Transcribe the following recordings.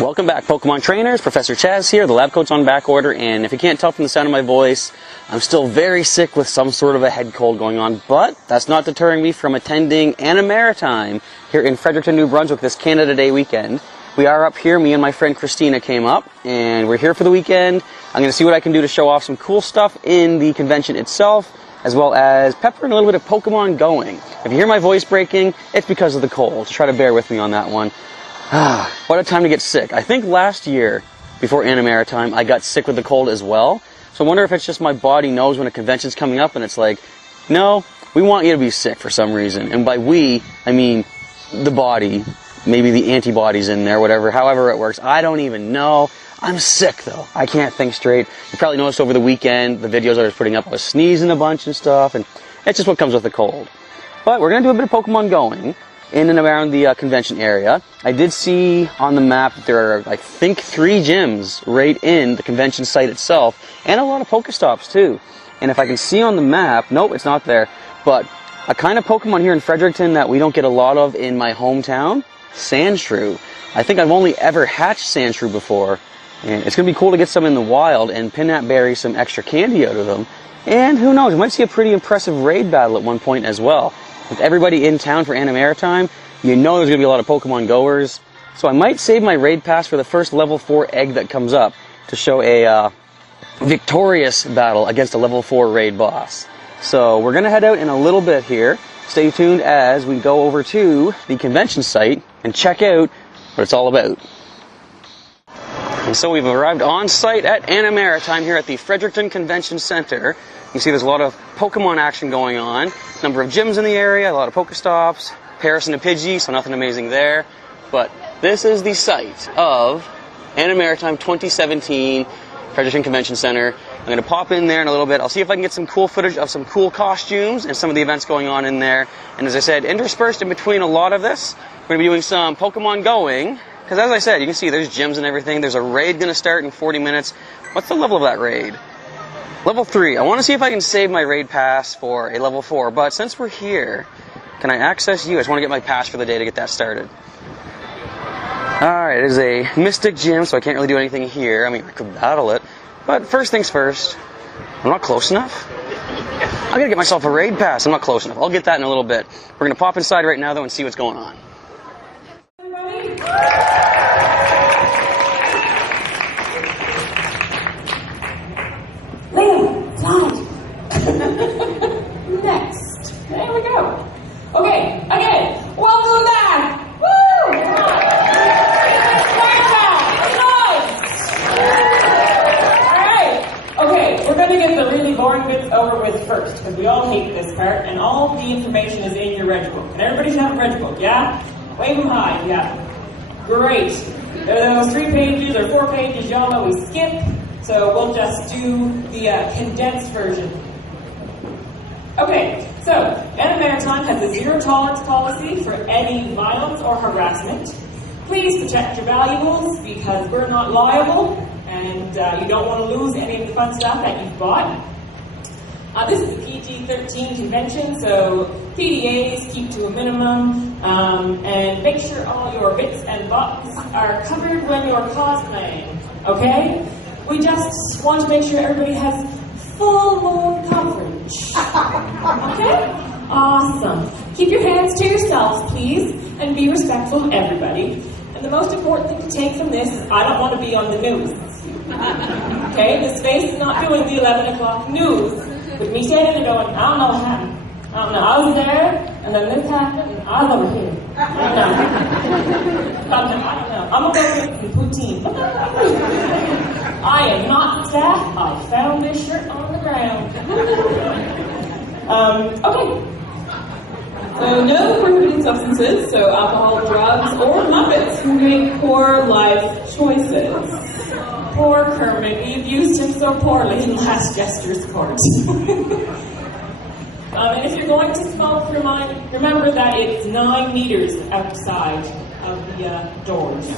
Welcome back, Pokemon Trainers. Professor Chaz here. The lab coat's on back order, and if you can't tell from the sound of my voice, I'm still very sick with some sort of a head cold going on, but that's not deterring me from attending Animaritime here in Fredericton, New Brunswick this Canada Day weekend. We are up here. Me and my friend Christina came up, and we're here for the weekend. I'm going to see what I can do to show off some cool stuff in the convention itself, as well as pepper in a little bit of Pokemon going. If you hear my voice breaking, it's because of the cold, so try to bear with me on that one. What a time to get sick. I think last year, before Animaritime, I got sick with the cold as well. So I wonder if it's just my body knows when a convention's coming up and it's like, no, we want you to be sick for some reason. And by we, I mean the body, maybe the antibodies in there, whatever, however it works. I don't even know. I'm sick though. I can't think straight. You probably noticed over the weekend, the videos I was putting up, I was sneezing a bunch and stuff, and it's just what comes with the cold. But we're going to do a bit of Pokemon going in and around the convention area. I did see on the map that there are, I think, 3 gyms right in the convention site itself, and a lot of Pokestops too. And if I can see on the map, nope, it's not there, but a kind of Pokemon here in Fredericton that we don't get a lot of in my hometown, Sandshrew. I think I've only ever hatched Sandshrew before, and it's going to be cool to get some in the wild and Pinap Berry some extra candy out of them. And who knows, we might see a pretty impressive raid battle at one point as well. With everybody in town for Animaritime, you know there's going to be a lot of Pokemon goers. So I might save my raid pass for the first level 4 egg that comes up to show a victorious battle against a level 4 raid boss. So we're going to head out in a little bit here. Stay tuned as we go over to the convention site and check out what it's all about. And so we've arrived on site at Animaritime here at the Fredericton Convention Center. You can see there's a lot of Pokemon action going on. Number of gyms in the area, a lot of Pokestops, Paris and a Pidgey, so nothing amazing there. But this is the site of Animaritime 2017 Fredericton Convention Center. I'm going to pop in there in a little bit. I'll see if I can get some cool footage of some cool costumes and some of the events going on in there. And as I said, interspersed in between a lot of this, we're going to be doing some Pokemon going. Because as I said, you can see there's gyms and everything. There's a raid going to start in 40 minutes. What's the level of that raid? Level 3. I want to see if I can save my raid pass for a level 4. But since we're here, can I access you? I just want to get my pass for the day to get that started. Alright, it is a Mystic Gym, so I can't really do anything here. I mean, I could battle it. But first things first, I'm not close enough. I'm going to get myself a raid pass. I'm not close enough. I'll get that in a little bit. We're going to pop inside right now, though, and see what's going on. Next. There we go. Okay, again, welcome back! Woo! Alright, okay, we're going to get the really boring bits over with first, because we all hate this part, and all the information is in your reg book. And everybody should have a reg book, yeah? Wave them high, yeah. Great. Those 3 pages or 4 pages, y'all know we skip, so we'll just do the condensed version. Okay, so Animaritime has a zero tolerance policy for any violence or harassment. Please protect your valuables because we're not liable and you don't want to lose any of the fun stuff that you've bought. This is a PG-13 convention, so PDAs keep to a minimum and make sure all your bits and bobs are covered when you're cosplaying, okay? We just want to make sure everybody has full of coverage. Okay? Awesome. Keep your hands to yourselves, please, and be respectful of everybody. And the most important thing to take from this is I don't want to be on the news. Okay? This face is not doing the 11 o'clock news with me standing there going, I don't know what happened. I don't know. I was there, and then this happened, and I was over here. I don't know. I'm going to go with poutine. I am not staff. I found this shirt on the ground. Okay. So no prohibited substances, so alcohol, drugs, or Muppets who make poor life choices. Poor Kermit, we've used him so poorly in Last Jester's Court. And if you're going to smoke, remember that it's 9 meters outside of the doors.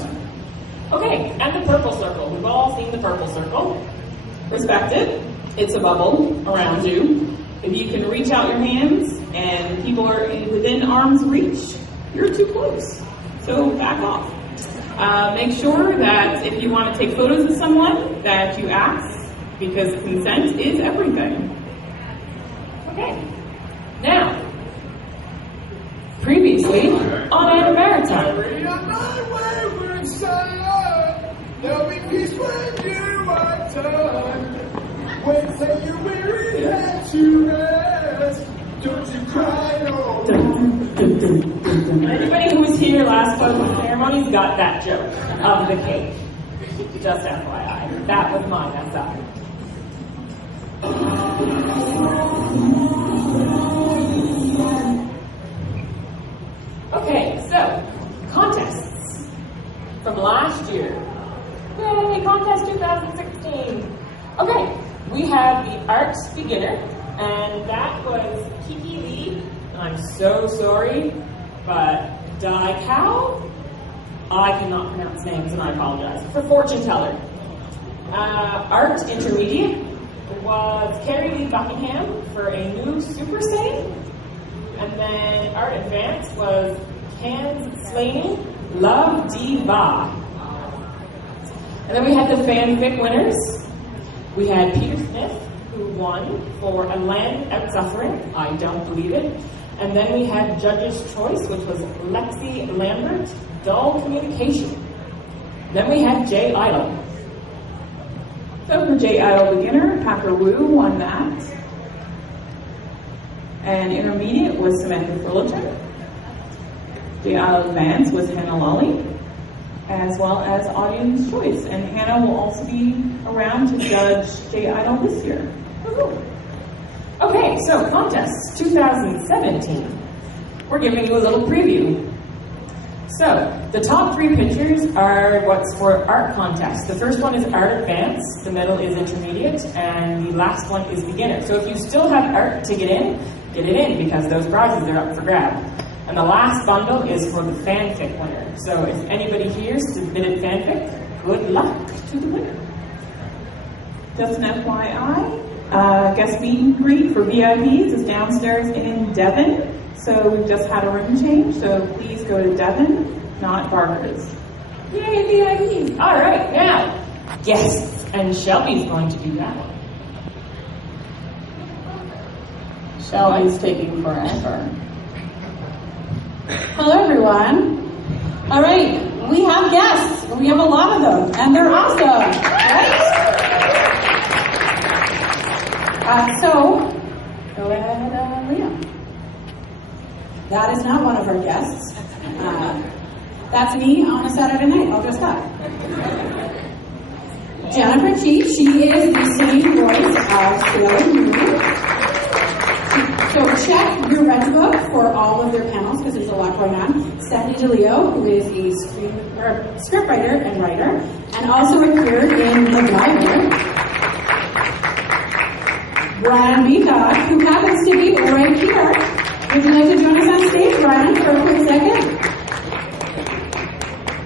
Okay, and the purple circle. We've all seen the purple circle. Respect it. It's a bubble around you. If you can reach out your hands and people are within arm's reach, you're too close. So back off. Make sure that if you want to take photos of someone, that you ask, because consent is everything. Okay. Now, previously on Animaritime. There'll be peace when you are done. When say you weary head to rest, don't you cry no. Anybody who was here last Pokémon Ceremonies got that joke of the cake. Just FYI. That was mine, that's up. Okay, so, contests from last year. Yay, contest 2016. Okay, we have the art beginner, and that was Kiki Lee. I'm so sorry, but Dai Cow? I cannot pronounce names and I apologize. For fortune teller. Art intermediate was Carrie Lee Buckingham for a new Super Saiyan. And then art advanced was Cans Slaney, Love Diva. And then we had the fanfic winners. We had Peter Smith, who won for A Land Out Suffering. I don't believe it. And then we had Judge's Choice, which was Lexi Lambert, Dull Communication. Then we had J Idol. So for J Idol Beginner, Packer Wu won that. And intermediate was Samantha Fullerton. J Idol Advanced was Hannah Lolly, as well as Audience Choice. And Hannah will also be around to judge J Idol this year. Okay, so contests 2017. We're giving you a little preview. So, the top 3 pictures are what's for art contests. The first one is art advanced, the middle is intermediate, and the last one is beginner. So if you still have art to get it in, because those prizes are up for grab. And the last bundle is for the fanfic winner. So if anybody here submitted fanfic, good luck to the winner. Just an FYI, guest meet and greet for VIPs is downstairs in Devon. So we've just had a room change, so please go to Devon, not Barker's. Yay, VIPs! All right, now, guests. And Shelby's going to do that one. Shelby's taking forever. Hello, everyone. All right, we have guests. We have a lot of them, and they're awesome, right? So, go ahead, Liam. That is not one of our guests. That's me on a Saturday night. I'll dress up. Jennifer Chief, she is the singing voice of Sailor Moon. So check your red book for all of their panels because there's a lot going on. Stephanie DeLeo, who is a scriptwriter and writer, and also appeared in The Driver. Brian Beacock, who happens to be right here. Would you like to join us on stage, Brian, for a quick second?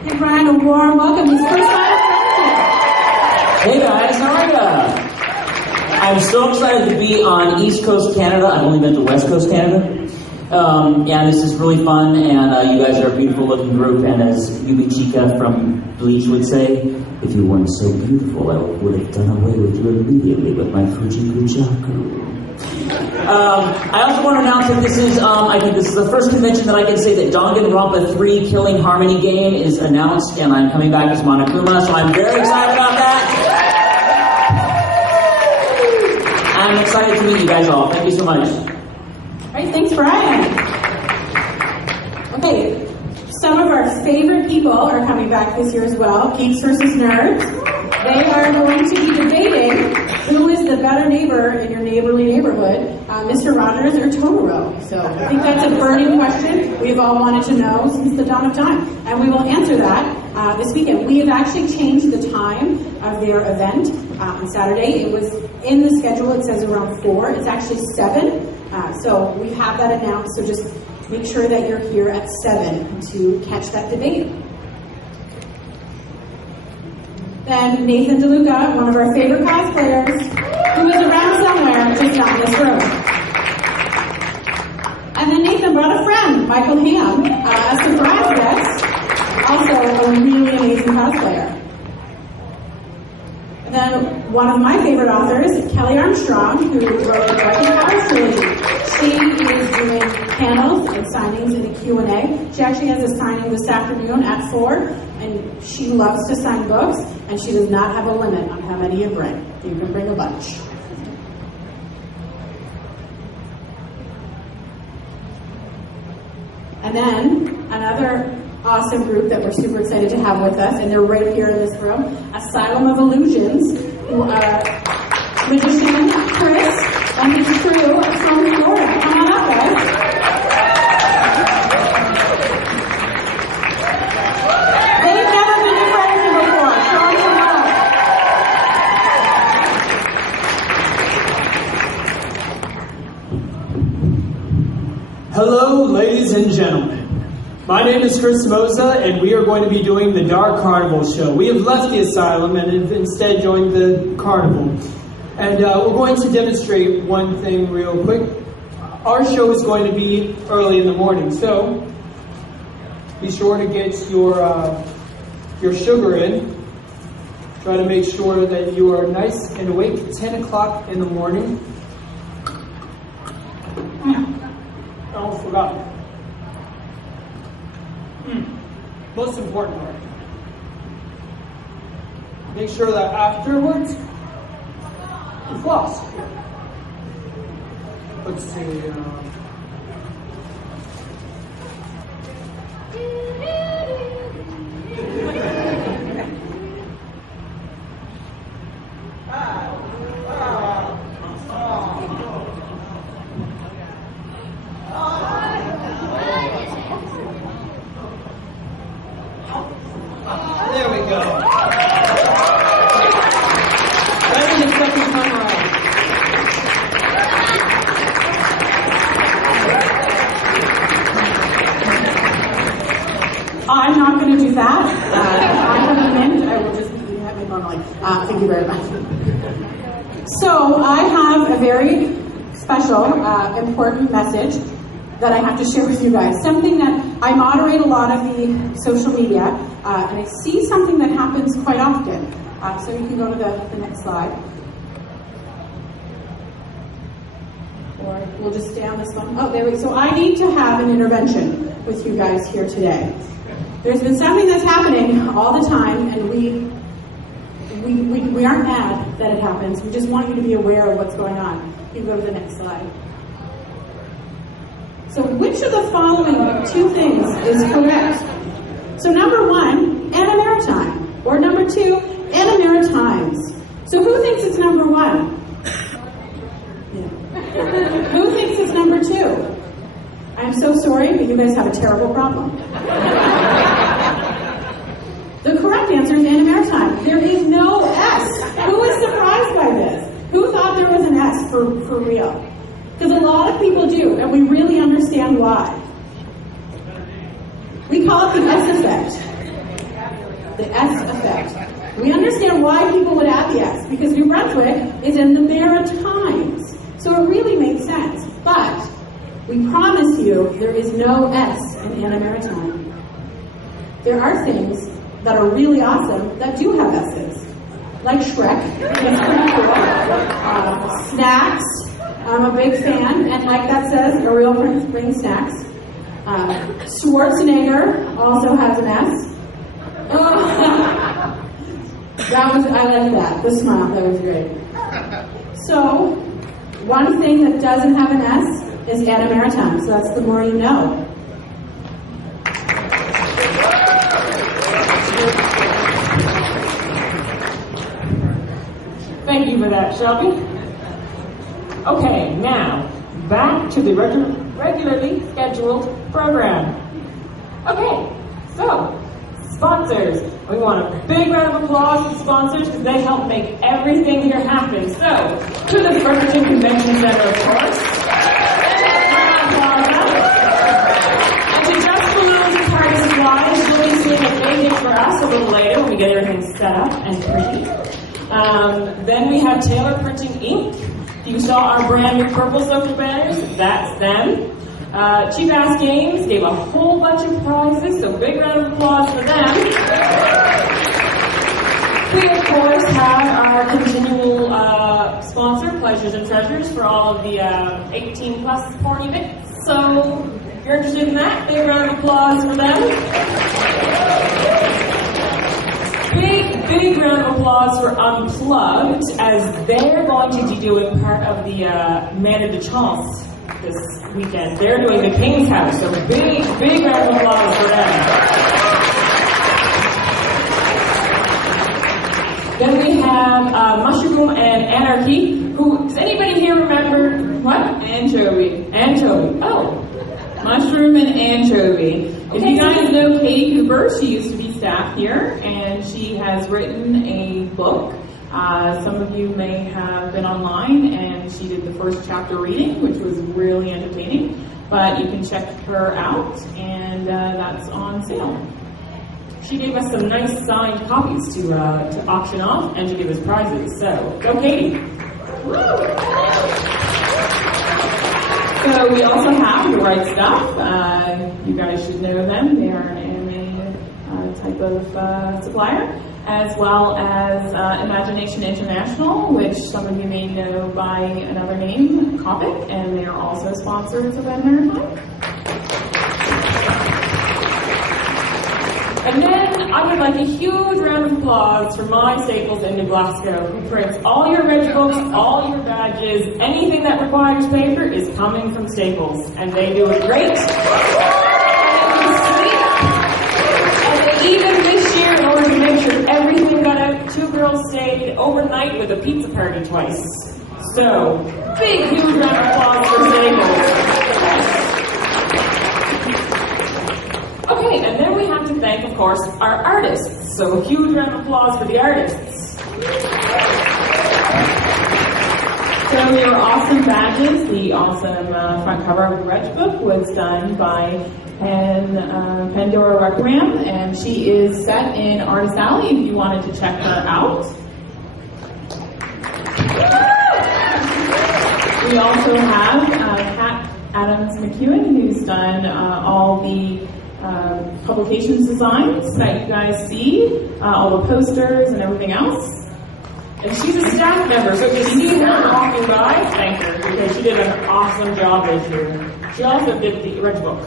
Give Brian a warm welcome. He's first time. Hey guys, how are ya? I'm so excited to be on East Coast Canada. I've only been to West Coast Canada. Yeah, this is really fun, and you guys are a beautiful looking group, and as Yubi Chica from Bleach would say, if you weren't so beautiful, I would have done away with you immediately with my Fujiku-chaku. I also want to announce that this is, I think this is the first convention that I can say that Danganronpa 3 Killing Harmony game is announced, and I'm coming back as Monokuma, so I'm very excited about that. I'm excited to meet you guys all. Thank you so much. All right, thanks, Brian. Okay, some of our favorite people are coming back this year as well. Geeks versus Nerds. They are going to be debating who is the better neighbor in your neighborly neighborhood, Mr. Rogers or Totoro. So I think that's a burning question we've all wanted to know since the dawn of time. And we will answer that this weekend. We have actually changed the time of their event on Saturday. It was in the schedule, it says around 4. It's actually 7. So we have that announced, so just make sure that you're here at 7 to catch that debate. Then Nathan DeLuca, one of our favorite cosplayers, who is around somewhere, just not in this room. And then Nathan brought a friend, Michael Ham, a surprise guest. also a really amazing cosplayer. And then one of my favorite authors, Kelly Armstrong, who wrote the Dark Powers trilogy. She is doing panels and signings in the Q&A. She actually has a signing this afternoon at 4, and she loves to sign books, and she does not have a limit on how many you bring. You can bring a bunch. And then another awesome group that we're super excited to have with us, and they're right here in this room, Asylum of Illusions, who are magician Chris and his crew from Florida. Come on up, guys. They've never been to Fredericton before. Show them some love. Hello, ladies and gentlemen. My name is Chris Moza, and we are going to be doing the Dark Carnival show. We have left the asylum and have instead joined the carnival. And we're going to demonstrate one thing real quick. Our show is going to be early in the morning, so be sure to get your sugar in. Try to make sure that you are nice and awake at 10 o'clock in the morning. Oh, forgot. Most important part. Make sure that afterwards, you floss. Let's see. There we go. That was the second time around. I'm not going to do that. If I have a mint, I will just be eating it normally. Thank you very much. So I have a very special, important message that I have to share with you guys. Something that I moderate a lot of the social media, and I see something that happens quite often. So you can go to the next slide. Or we'll just stay on this one. Oh, there we go. So I need to have an intervention with you guys here today. There's been something that's happening all the time, and we aren't mad that it happens. We just want you to be aware of what's going on. You can go to the next slide. So which of the following two things is correct? So number one, Animaritime. Or number two, Animaritimes. So who thinks it's number one? Yeah. Who thinks it's number two? I'm so sorry, but you guys have a terrible problem. The correct answer is Animaritime. There is no S. Who is surprised by this? Who thought there was an S for real? Because a lot of people do, and we really understand why. We call it the S effect. The S effect. We understand why people would add the S, because New Brunswick is in the Maritimes. So it really makes sense. But we promise you there is no S in Animaritime. There are things that are really awesome that do have S's. Like Shrek. It's pretty cool. Snacks. I'm a big fan, and like that says, a real prince brings snacks. Schwarzenegger also has an S. I like that. The smile, that was great. So, one thing that doesn't have an S is Animaritime, so that's the more you know. Thank you for that, Shelby. Okay, now, back to the regularly scheduled program. Okay, so, sponsors. We want a big round of applause for sponsors because they help make everything here happen. So, to the Fredericton Convention Center, of course. And to Just Balloons Party Supplies, you'll be seeing a big hit for us a little later when we get everything set up and pretty. Then we have Taylor Printing Ink. You saw our brand new purple social banners, that's them. Cheap Ass Games gave a whole bunch of prizes, so big round of applause for them. We, of course, have our continual sponsor, Pleasures and Treasures, for all of the 18 plus porny bits. So, if you're interested in that, big round of applause for them. Big round of applause for Unplugged, as they're going to be doing part of the Mana de Chance this weekend. They're doing the King's House, so big round of applause for them. Then we have Mushroom and Anarchy, who, does anybody here remember, what? Anchovy. Oh. Mushroom and Anchovy. If Okay, you so- guys know Katie Cooper, she used to be staff here, and she has written a book. Some of you may have been online, and she did the first chapter reading, which was really entertaining. But you can check her out, and that's on sale. She gave us some nice signed copies to auction off and to give us prizes. So, go Katie. So we also have The Right Stuff. You guys should know them. They are an anime type of supplier, as well as Imagination International, which some of you may know by another name, Copic, and they are also sponsors of Animaritime. And then I would like a huge round of applause for My Staples in New Glasgow, who prints all your reg books, all your badges, anything that requires paper is coming from Staples. And they do it great. And it's sweet. And even this year, in order to make sure everything got out, 2 girls stayed overnight with a pizza party twice. So, big, huge round of applause for Staples. Okay, and then we have to thank, of course, our artists. So a huge round of applause for the artists. So your awesome badges, the awesome front cover of the Reg book was done by Pandora Requiem, and she is set in Artist Alley if you wanted to check her out. We also have Kat Adams McEwen, who's done all the publications designs that you guys see, all the posters and everything else. And she's a staff member, so if you see her walking by, thank her, because she did an awesome job this year. She also did the Reg book.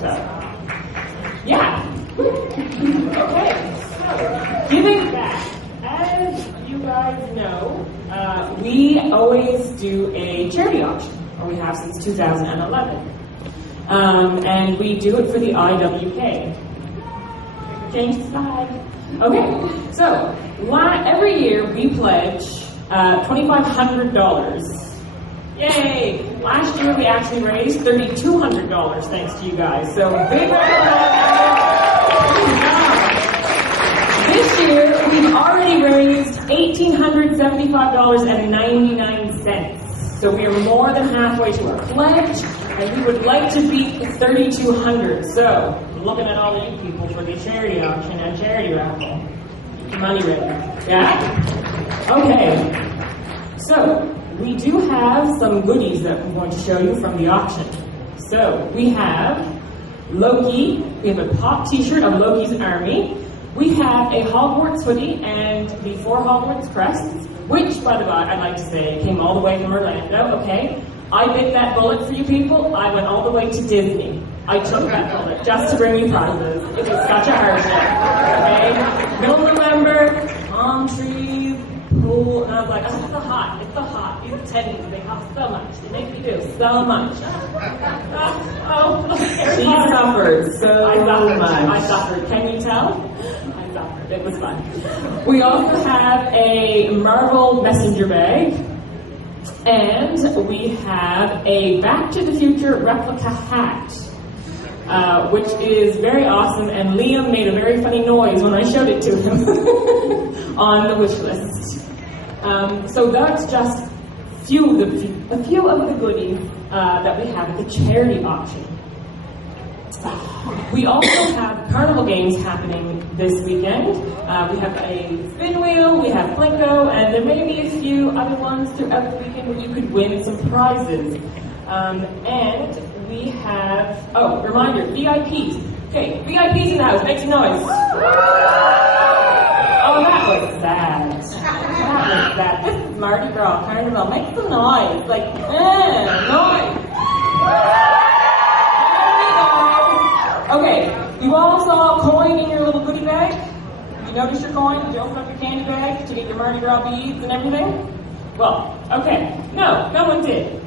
So, yeah. Okay, so, giving back. As you guys know, we always do a charity auction, or we have since 2011. And we do it for the IWK. Change the slide. Okay, so every year we pledge $2,500. Yay! Last year we actually raised $3,200 thanks to you guys. So big round of applause. This year we've already raised $1,875.99. So we are more than halfway to our pledge. And we would like to beat the 3,200. So, looking at all of you people for the charity auction and charity raffle. Get your money ready. Yeah? Okay. So, we do have some goodies that I'm going to show you from the auction. So, we have Loki. We have a pop t-shirt of Loki's army. We have a Hogwarts hoodie and the 4 Hogwarts crests, which, by the way, I'd like to say, came all the way from Orlando, okay? I bit that bullet for you people. I went all the way to Disney. I took that bullet just to bring you prizes. It was such a hardship. Okay? Middle of November, palm trees, pool, and I was like, oh, it's the hot. It's the hot. These attendees, they cost so much. They make me do so much. She suffered so much. I suffered. Can you tell? I suffered. It was fun. We also have a Marvel messenger bag. And we have a Back to the Future replica hat, which is very awesome, and Liam made a very funny noise when I showed it to him on the wish list. So that's just a few of the goodies that we have at the charity auction. We also have carnival games happening this weekend. We have a spin wheel, we have Plinko, and there may be a few other ones throughout the weekend where you could win some prizes. And we have, oh, reminder, VIPs. Okay, VIPs in the house, make some noise. Oh, that was sad. That was sad. This is Mardi Gras Carnival. Make some noise. Like, noise. There we go. Okay, you all saw a coin in your little goodie bag? You noticed your coin? Did you open up your candy bag to get your Mardi Gras beads and everything? Well, okay. No one did.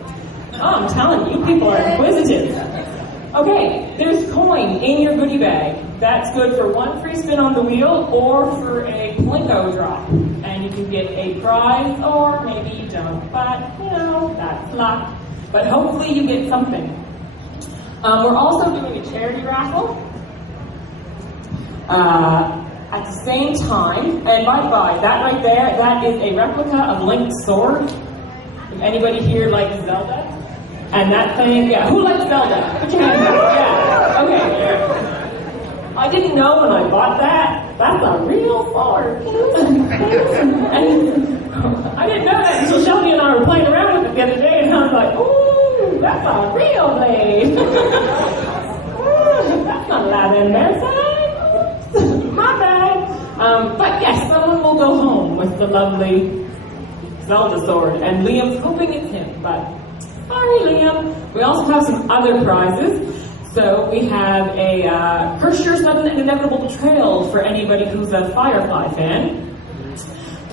Oh, I'm telling you, people are inquisitive. Okay, there's coin in your goodie bag. That's good for one free spin on the wheel or for a Plinko drop. And you can get a prize or maybe you don't. But, that's luck. But hopefully you get something. We're also doing a charity raffle at the same time. And by the way, that right there, that is a replica of Link's sword. If anybody here likes Zelda? And that thing, yeah, who likes Zelda? Put your hands up. Yeah, okay. I didn't know when I bought that. That's a real sword. And I didn't know that until Shelby and I were playing around with it the other day, and I was like, ooh, that's a real blade. That's not allowed in there, son. My bad. But yes, someone will go home with the lovely Zelda sword, and Liam's hoping it's him, but sorry, Liam. We also have some other prizes. So we have a for sure sudden and inevitable betrayal for anybody who's a Firefly fan.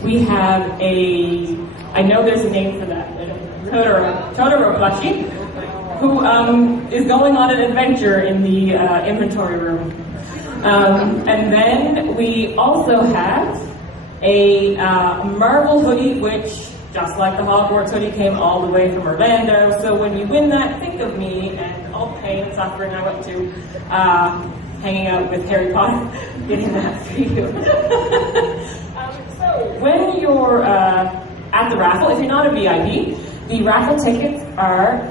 We have I know there's a name for that, Totoro plushie, who is going on an adventure in the inventory room. And then we also have a Marvel hoodie, which, just like the Hogwarts hoodie, came all the way from Orlando. So when you win that, think of me and all the pain and suffering I went to hanging out with Harry Potter, getting that for you. So when you're at the raffle, if you're not a VIP, the raffle tickets are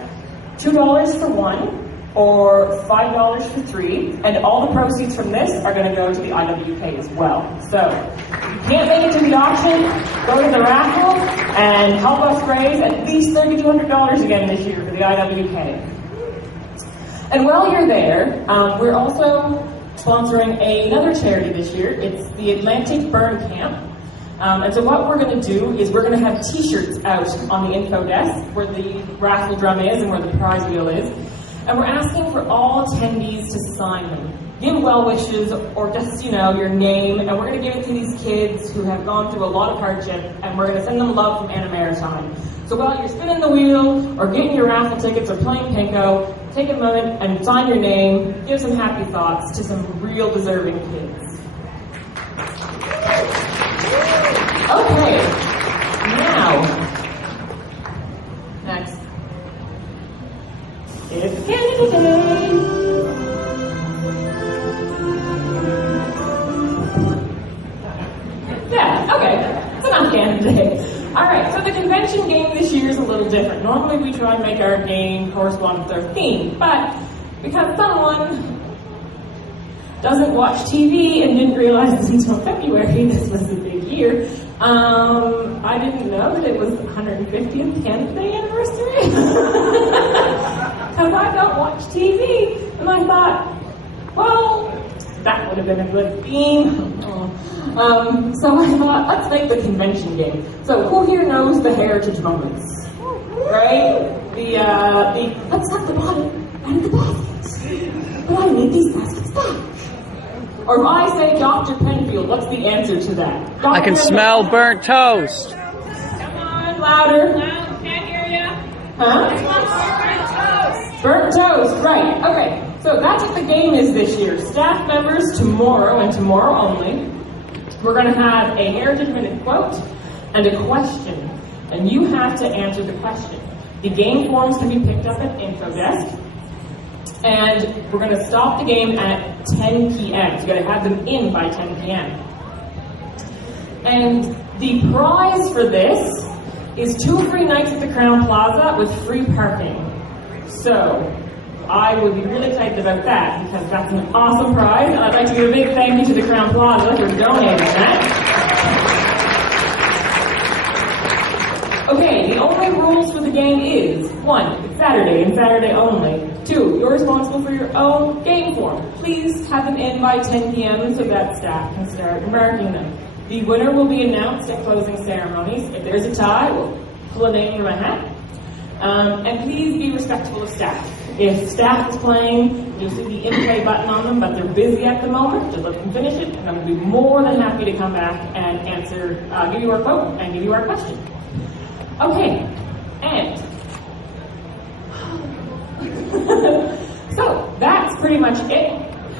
$2 for one or $5 for three, and all the proceeds from this are going to go to the IWK as well. So if you can't make it to the auction, go to the raffle and help us raise at least $3,200 again this year for the IWK. And while you're there, we're also sponsoring another charity this year. It's the Atlantic Burn Camp. And so what we're going to do is we're going to have t-shirts out on the info desk where the raffle drum is and where the prize wheel is. And we're asking for all attendees to sign them. Give well wishes or just, your name. And we're going to give it to these kids who have gone through a lot of hardship. And we're going to send them love from Animaritime. So while you're spinning the wheel or getting your raffle tickets or playing Pinko, take a moment and sign your name. Give some happy thoughts to some real deserving kids. Okay. Now, next. It's Candy Day! Yeah, okay. It's enough Candy Day. Alright, so the convention game this year is a little different. Normally we try and make our game correspond with our theme, but because someone doesn't watch TV and didn't realize until February this was a big year, I didn't know that it was 150th Canada Day anniversary. Because I don't watch TV. And I thought, well, that would have been a good theme. So I thought, let's make the convention game. So who here knows the heritage moments? Right? Let's have the bottom out of the baskets. But I need these baskets back. Or if I say Dr. Penfield, what's the answer to that? Dr. I can smell burnt toast. Come on, louder. Can't hear you. Huh? Burnt toast, right. Okay, so that's what the game is this year. Staff members tomorrow, and tomorrow only, we're going to have a Heritage Minute quote and a question. And you have to answer the question. The game forms can be picked up at Info Desk. And we're going to stop the game at 10 p.m. So you've got to have them in by 10 p.m. And the prize for this is 2 free nights at the Crown Plaza with free parking. So I would be really excited about that because that's an awesome prize. And I'd like to give a big thank you to the Crown Plaza for donating that. Okay, the only rules for the game is, 1, it's Saturday and Saturday only. 2, you're responsible for your own game form. Please have them in by 10 p.m. so that staff can start marking them. The winner will be announced at closing ceremonies. If there's a tie, we'll pull a name from a hat. And please be respectful of staff. If staff is playing, you'll see the in-play button on them, but they're busy at the moment, just let them finish it, and I'm going to be more than happy to come back and answer, give you our quote and give you our question. Okay, and so that's pretty much it,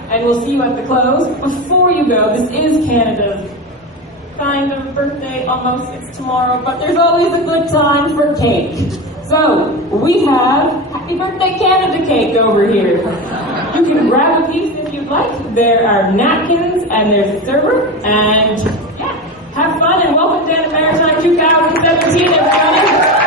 and we'll see you at the close. Before you go, this is Canada's kind of birthday, almost, it's tomorrow, but there's always a good time for cake. So, we have Happy Birthday Canada cake over here. You can grab a piece if you'd like. There are napkins and there's a server. And yeah, have fun and welcome to Animaritime 2017, everybody.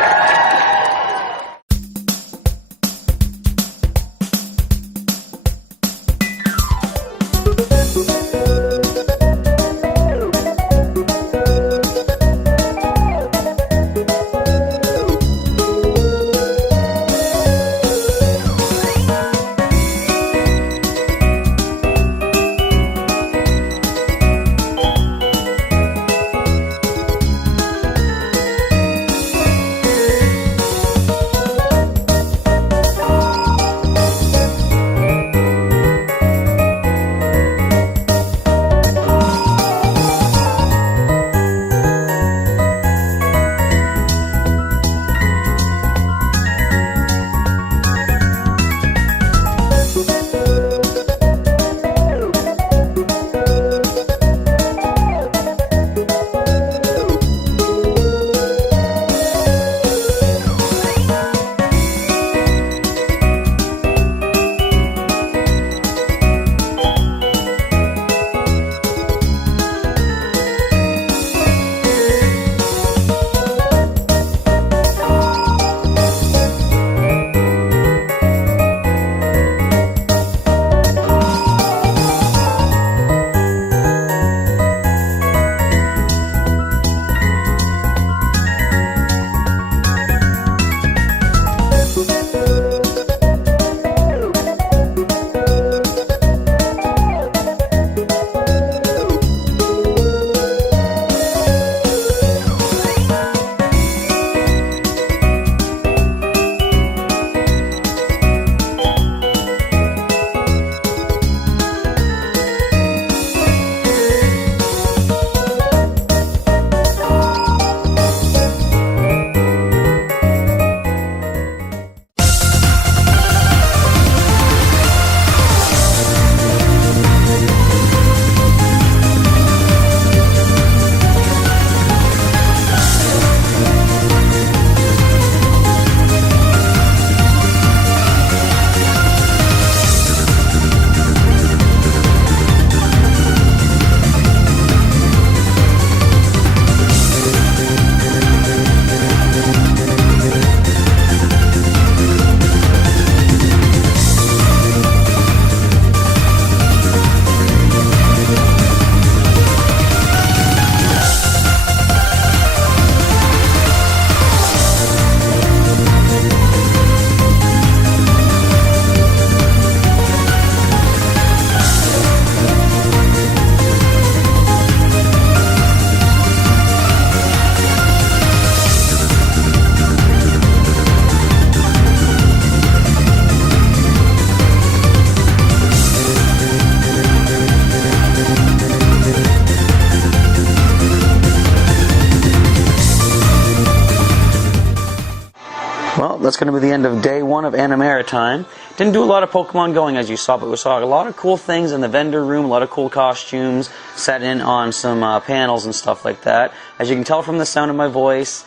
Well, that's going to be the end of day one of Animaritime. Didn't do a lot of Pokemon going as you saw, but we saw a lot of cool things in the vendor room, a lot of cool costumes, set in on some panels and stuff like that. As you can tell from the sound of my voice,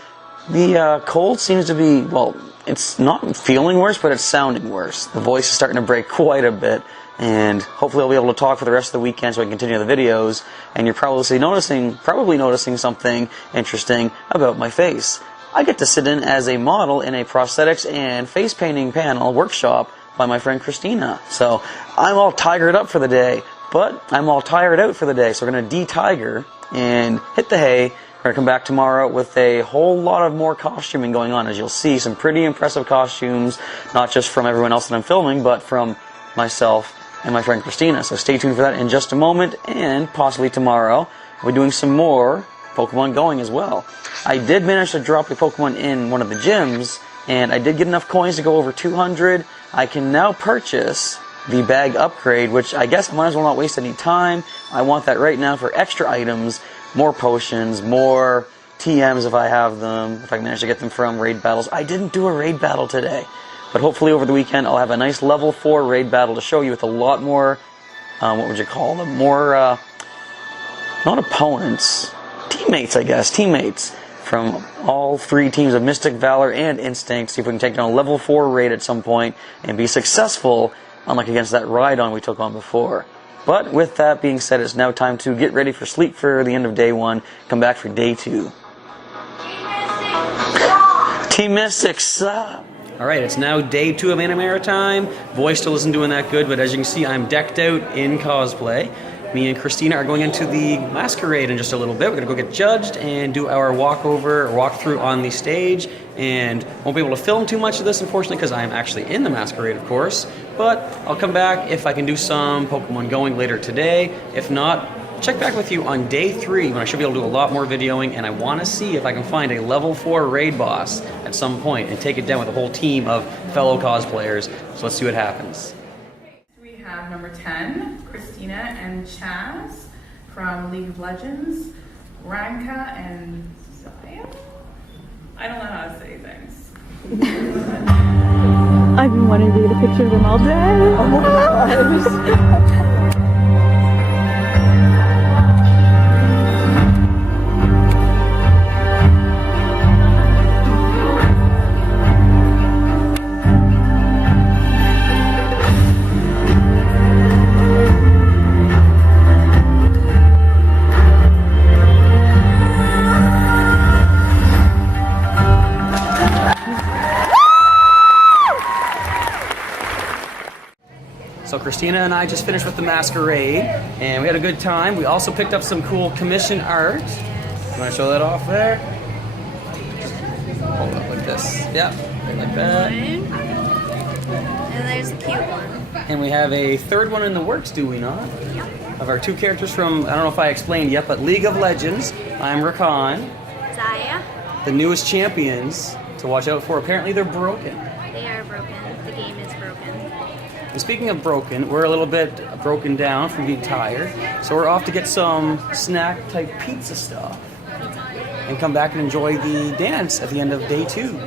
the cold seems to be, well, it's not feeling worse, but it's sounding worse. The voice is starting to break quite a bit, and hopefully I'll be able to talk for the rest of the weekend so I can continue the videos, and you're probably noticing something interesting about my face. I get to sit in as a model in a prosthetics and face painting panel workshop by my friend Christina. So I'm all tigered up for the day, but I'm all tired out for the day. So we're going to de-tiger and hit the hay We're going to come back tomorrow with a whole lot of more costuming going on. As you'll see, some pretty impressive costumes, not just from everyone else that I'm filming, but from myself and my friend Christina. So stay tuned for that in just a moment, and possibly tomorrow we'll be doing some more Pokemon going as well. I did manage to drop a Pokemon in one of the gyms, and I did get enough coins to go over 200. I can now purchase the bag upgrade, which I guess I might as well not waste any time. I want that right now for extra items, more potions, more TMs if I have them, if I manage to get them from raid battles. I didn't do a raid battle today, but hopefully over the weekend I'll have a nice level 4 raid battle to show you with a lot more, what would you call them, more, not opponents, teammates, I guess, teammates from all 3 teams of Mystic, Valor, and Instinct. See if we can take down a level 4 raid at some point and be successful, unlike against that Rhydon we took on before. But with that being said, it's now time to get ready for sleep for the end of day 1, come back for day 2. Team Mystics! Alright, it's now day 2 of Animaritime. Voice still isn't doing that good, but as you can see, I'm decked out in cosplay. Me and Christina are going into the Masquerade in just a little bit. We're going to go get judged and do our walkthrough on the stage. And won't be able to film too much of this, unfortunately, because I'm actually in the Masquerade, of course. But I'll come back if I can do some Pokemon going later today. If not, check back with you on day 3 when I should be able to do a lot more videoing. And I want to see if I can find a level 4 raid boss at some point and take it down with a whole team of fellow cosplayers. So let's see what happens. We have number 10, Christina and Chaz from League of Legends, Ranka and Zaya. I don't know how to say things. I've been wanting to get a picture of them all day. Oh my gosh. So Christina and I just finished with the Masquerade, and we had a good time. We also picked up some cool commission art. You want to show that off there? Hold it up like this. Yep, like that. And there's a cute one. And we have a third one in the works, do we not? Yep. Of our 2 characters from, I don't know if I explained yet, but League of Legends. I'm Rakan. Zaya. The newest champions to watch out for. Apparently they're broken. They are broken. The game is broken. And speaking of broken, we're a little bit broken down from being tired, so we're off to get some snack-type pizza stuff and come back and enjoy the dance at the end of day 2.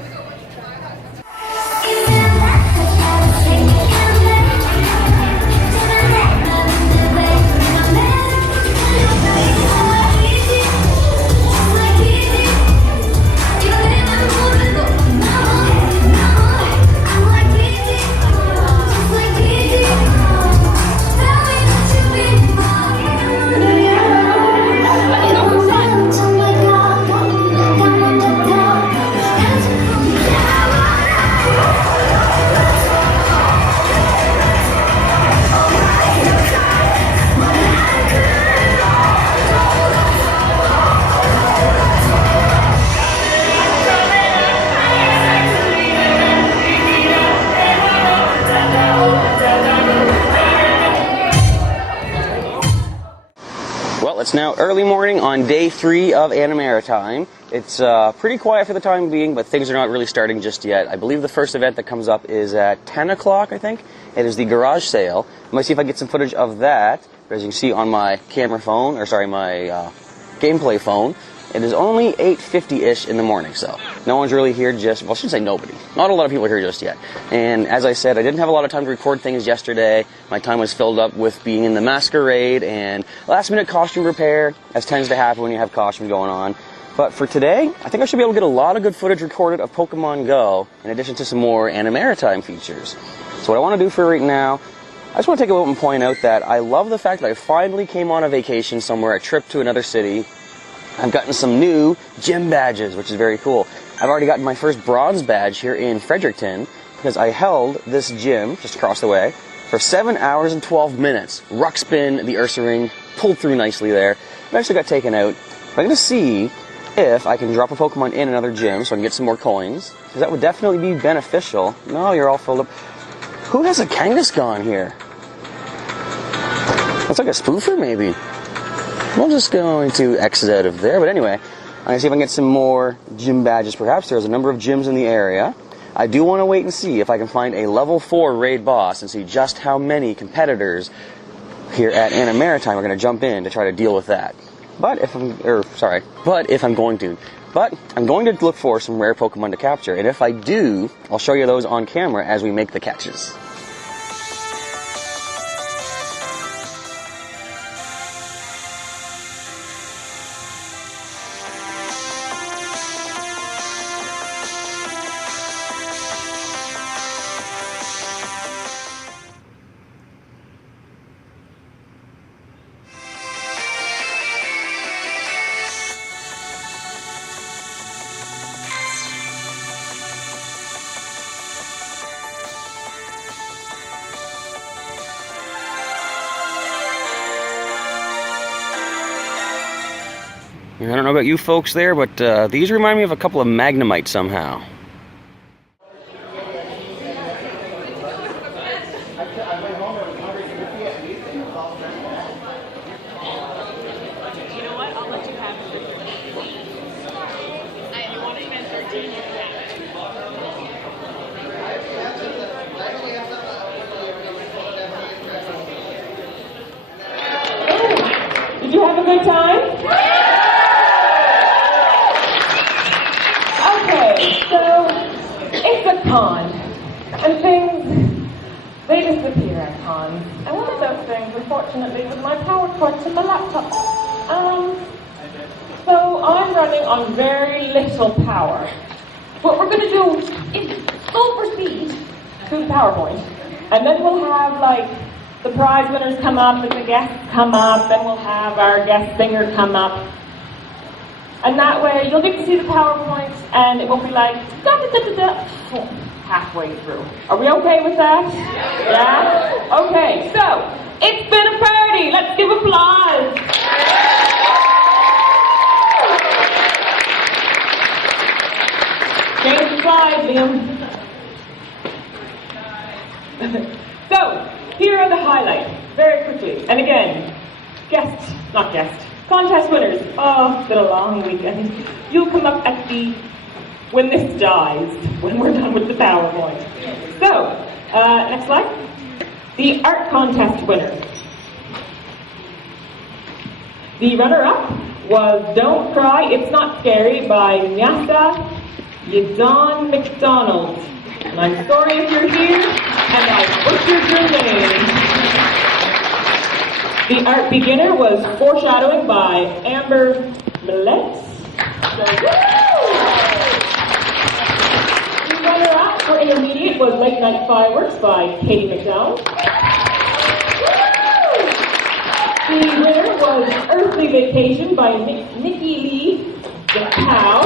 It's now early morning on day 3 of Animaritime. It's pretty quiet for the time being, but things are not really starting just yet. I believe the first event that comes up is at 10 o'clock, I think. It is the garage sale. I might see if I get some footage of that. But as you can see on my camera phone, or sorry, my gameplay phone, it is only 8:50-ish in the morning, so no one's really here just, well, I shouldn't say nobody. Not a lot of people are here just yet. And as I said, I didn't have a lot of time to record things yesterday. My time was filled up with being in the Masquerade and last-minute costume repair, as tends to happen when you have costumes going on. But for today, I think I should be able to get a lot of good footage recorded of Pokemon GO, in addition to some more Animaritime features. So what I want to do for right now, I just want to take a moment and point out that I love the fact that I finally came on a vacation somewhere, a trip to another city. I've gotten some new gym badges, which is very cool. I've already gotten my first bronze badge here in Fredericton because I held this gym just across the way for 7 hours and 12 minutes. Ruck spin, the Ursa ring, pulled through nicely there. It actually got taken out. I'm going to see if I can drop a Pokemon in another gym so I can get some more coins, because that would definitely be beneficial. No, you're all filled up. Who has a Kangaskhan here? Looks like a spoofer, maybe. I'm just going to exit out of there, but anyway, I'm going to see if I can get some more gym badges, perhaps. There's a number of gyms in the area. I do want to wait and see if I can find a level 4 raid boss and see just how many competitors here at Animaritime are going to jump in to try to deal with that. But if I'm going to look for some rare Pokemon to capture, and if I do, I'll show you those on camera as we make the catches. I don't know about you folks there, but these remind me of a couple of Magnemites somehow. Did you have a good time? So, it's a con, and things, they disappear at cons. And one of those things, unfortunately, was my power cords in the laptop. So I'm running on very little power. What we're going to do is full proceed through the PowerPoint, and then we'll have, like, the prize winners come up, and the guests come up, then we'll have our guest singer come up. And that way, you'll get to see the PowerPoint, and it won't be like, halfway through. Are we okay with that? Yeah? Okay, so, it's been a party. Let's give applause. Change the slide, Liam. So, here are the highlights, very quickly. And again, contest winners. Oh, it's been a long weekend. You'll come up at when this dies, when we're done with the PowerPoint. So, next slide. The art contest winner. The runner-up was Don't Cry, It's Not Scary by Nyasa Yadon McDonald. And I'm sorry if you're here, and I butchered your name. The art beginner was Foreshadowing by Amber Millet. The runner-up for intermediate was Late Night Fireworks by Katie McDowell. The winner was Earthly Vacation by Nikki Lee DePow.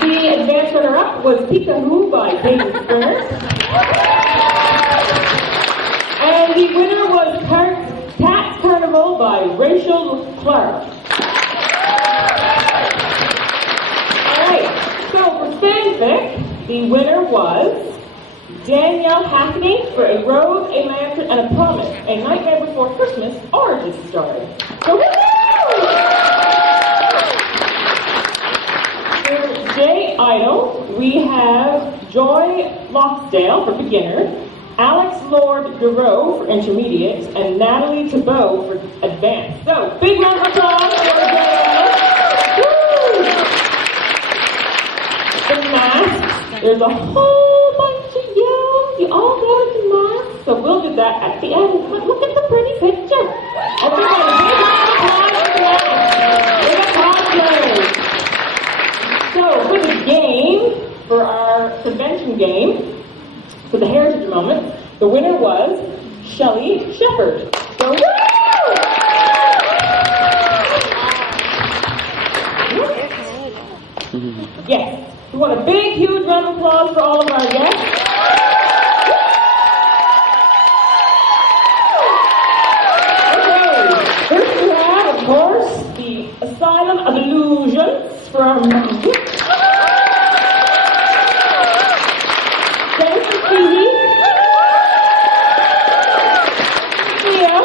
The advanced runner-up was Peekahoo by David Springer. And the winner was Cat Carnival by Rachel Clark. Alright, so for fanfic, the winner was Danielle Hackney for A Rose, a Lantern, and a Promise, A Nightmare Before Christmas origin story. So for J Idol, we have Joy Loxdale for beginner, Alex Lord Giroux for intermediate, and Natalie Thibault for advanced. So, big round of applause for the masks. There's a whole bunch of yells. You all got the masks, so we'll do that at the end. But look at the pretty picture. Everybody, big round of applause for the cosplayers. So, for the game, for our convention game, for the Heritage Moment, the winner was Shelley Shepherd. So, yes, we want a big, huge round of applause for all of our guests. Okay, first we have, of course, Asylum of Illusions from Jennifer Peavy, Theo,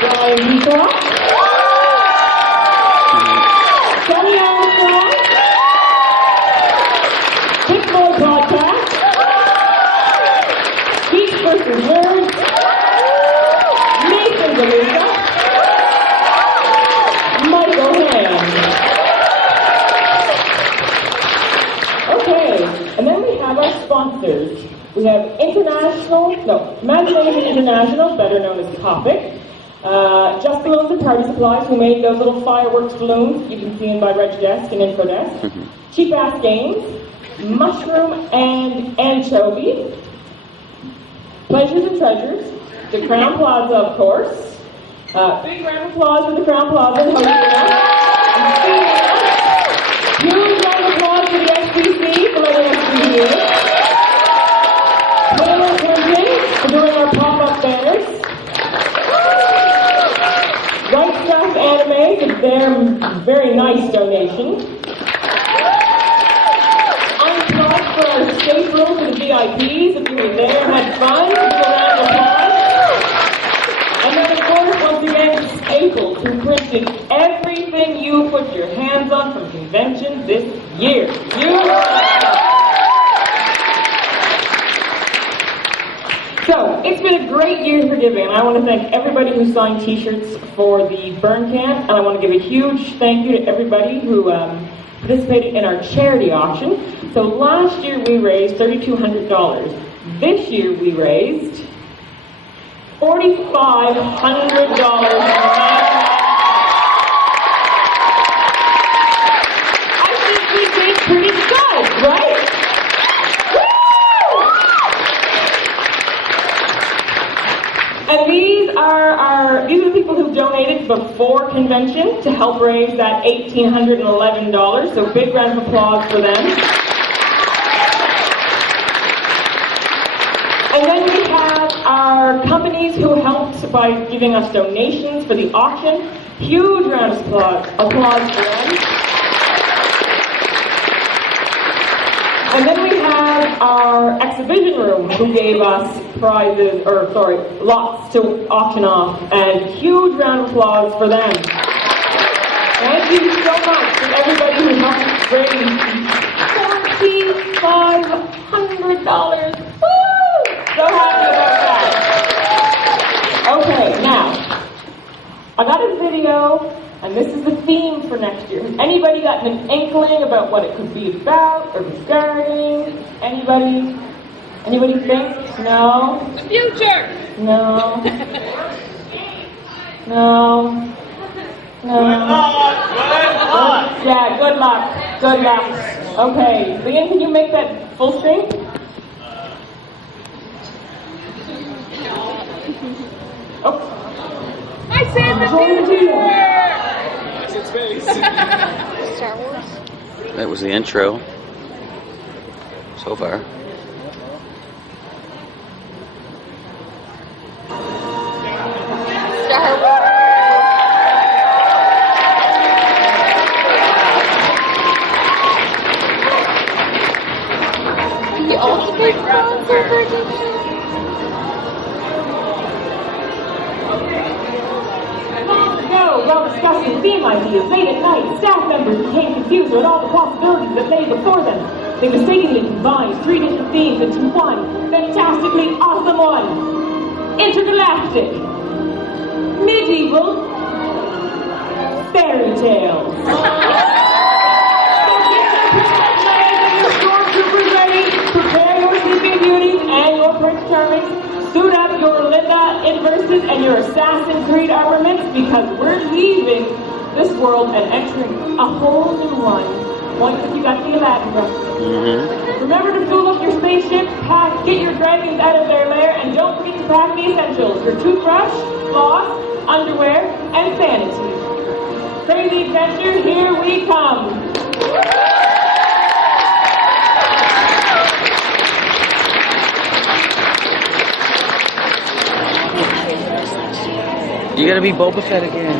Brian Beecroft, Johnny Armstrong, Big Boy Podcast, Geeks vs. Nerds, Nathan DeLuca, Michael Ham. Okay, and then we have our sponsors. We have Imagination International, better known as Topic. Just Balloons and Party Supplies, who made those little fireworks balloons you can see in my Reg Desk and Info Desk. Cheap Ass Games, Mushroom and Anchovy, Pleasures and Treasures, the Crown Plaza, of course. Big round of applause for the Crown Plaza and hosting us. Huge round of applause for the SBC for letting us be here. Taylor Clinton for doing our pop-up banners. Right Stuff Anime for their very nice donation. Unplugged for our escape room for the VIPs. If you were there and had fun, give a round of applause. And then of course, once again, Staples, who printed everything you put your hands on from convention this year. So, it's been a great year for giving, and I want to thank everybody who signed t-shirts for the burn camp, and I want to give a huge thank you to everybody who participated in our charity auction. So last year we raised $3,200. This year we raised $4,500. I think we did pretty good, right? And these are the people who donated before convention to help raise that $1,811. So big round of applause for them. And then we have our companies who helped by giving us donations for the auction. Huge round of applause for them. And then we have our exhibition room who gave us lots to auction off, and huge round of applause for them. Thank you so much to everybody who helped raise $4,500. Woo! So happy about that. Okay, now, I got a video, and this is the theme for next year. Has anybody gotten an inkling about what it could be about or regarding? Anybody? Anybody think? No? The future! No. No. No. Yeah, good luck. Good luck. Okay. Leanne, can you make that full screen? Oh. I said the future! Star Wars. That was the intro. So far. Star Wars. The ultimate sponsor for While discussing theme ideas late at night, staff members became confused with all the possibilities that lay before them. They mistakenly combined 3 different themes into one fantastically awesome one. Intergalactic, medieval, fairy tales. So get your princess legs and your stormtroopers ready. Prepare your sleeping beauties and your Prince Charmings. Suit up your Linda Inverses and your Assassin's Creed armaments, because we're leaving this world and entering a whole new one. Once if you got the Aladdin reference. Remember to fill up your spaceship, get your dragons out of their lair, and don't forget to pack the essentials: your toothbrush, floss, underwear, and sanity. Crazy adventure, here we come. You gotta be Boba Fett again.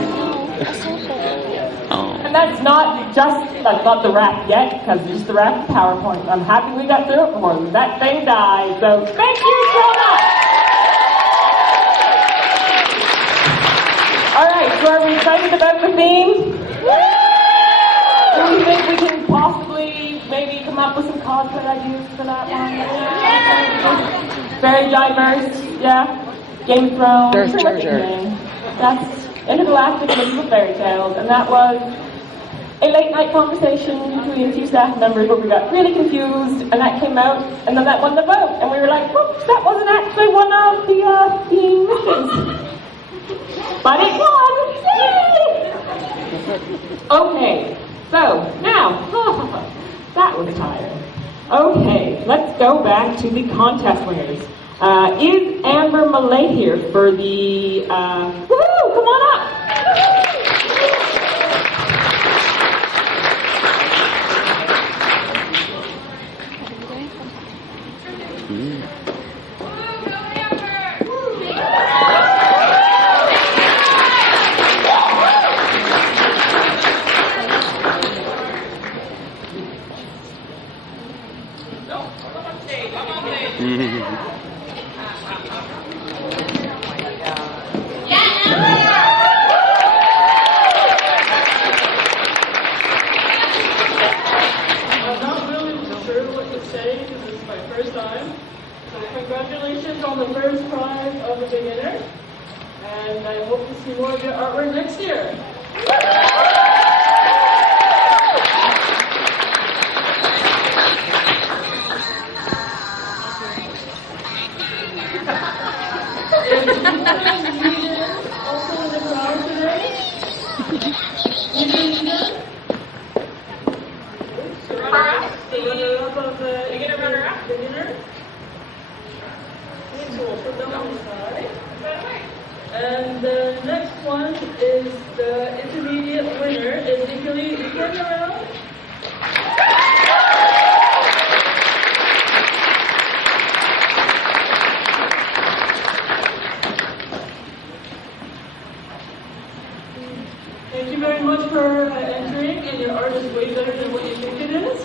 Oh. And that's not the wrap yet, because just the wrap PowerPoint. I'm happy we got through it before that thing died. So thank you so much. All right, so are we excited about the theme? Do we think we can possibly maybe come up with some cosplay ideas for that one? Very diverse, yeah. Game of Thrones, pretty much anything. That's intergalactic medieval fairy tales, and that was a late night conversation between a few staff members where we got really confused, and that came out, and then that won the vote, and we were like, whoops, that wasn't actually one of the missions. But it won! Yay! Okay, so now, that was tiring. Okay, let's go back to the contest winners. Is Amber Malay here for the, woohoo, come on up! Congratulations on the first prize of the beginner, and I hope to see more of your artwork next year. If you guys need it, also in the crowd today, you need it. The runner-up of the beginner. So we'll put them on the side. And the next one is the intermediate winner. Is Nikki around? Thank you very much for entering, and your art is way better than what you think it is.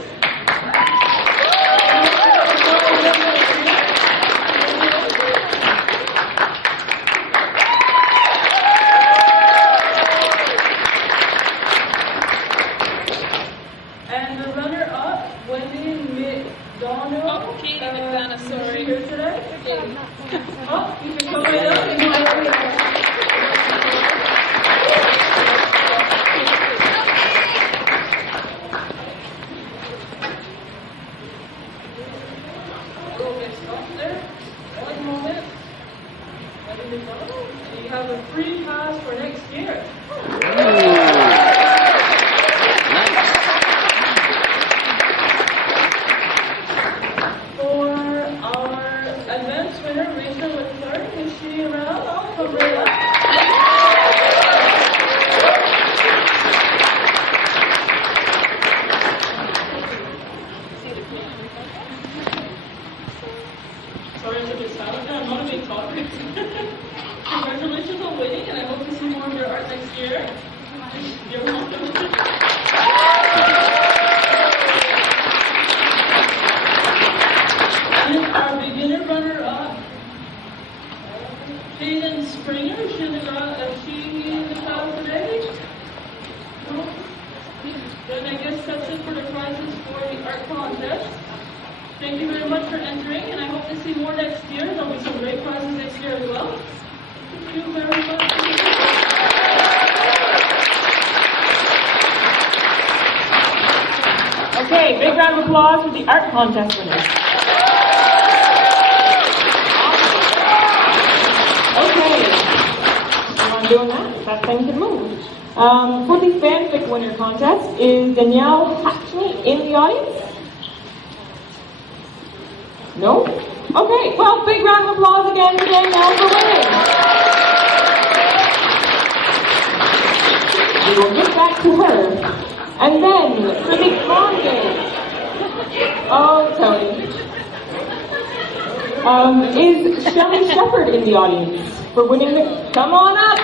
You have a free pass for next year. For our advanced winner, Rachel Leclerc, is she around? Oh, come right up. Sorry to be silent. I'm not a big talker. Congratulations on winning, and I hope to see more of your art next year. You're welcome. And our beginner runner-up, Jaden Springer. Is she in the crowd today? No? Then I guess that's it for the prizes for the art contest. Thank you very much for entering, and I hope to see more next year. There'll be some great prizes next year as well. Thank you very much. Okay, big round of applause for the art contest winners. Okay, I'm doing that thing can move. For the fanfic winner contest, is Danielle Hatchley in the audience? No? Okay, well, big round of applause again for Danielle for winning. We will get back to her. And then, for the contest, oh, Tony, is Shelley Shepherd in the audience for winning the, come on up.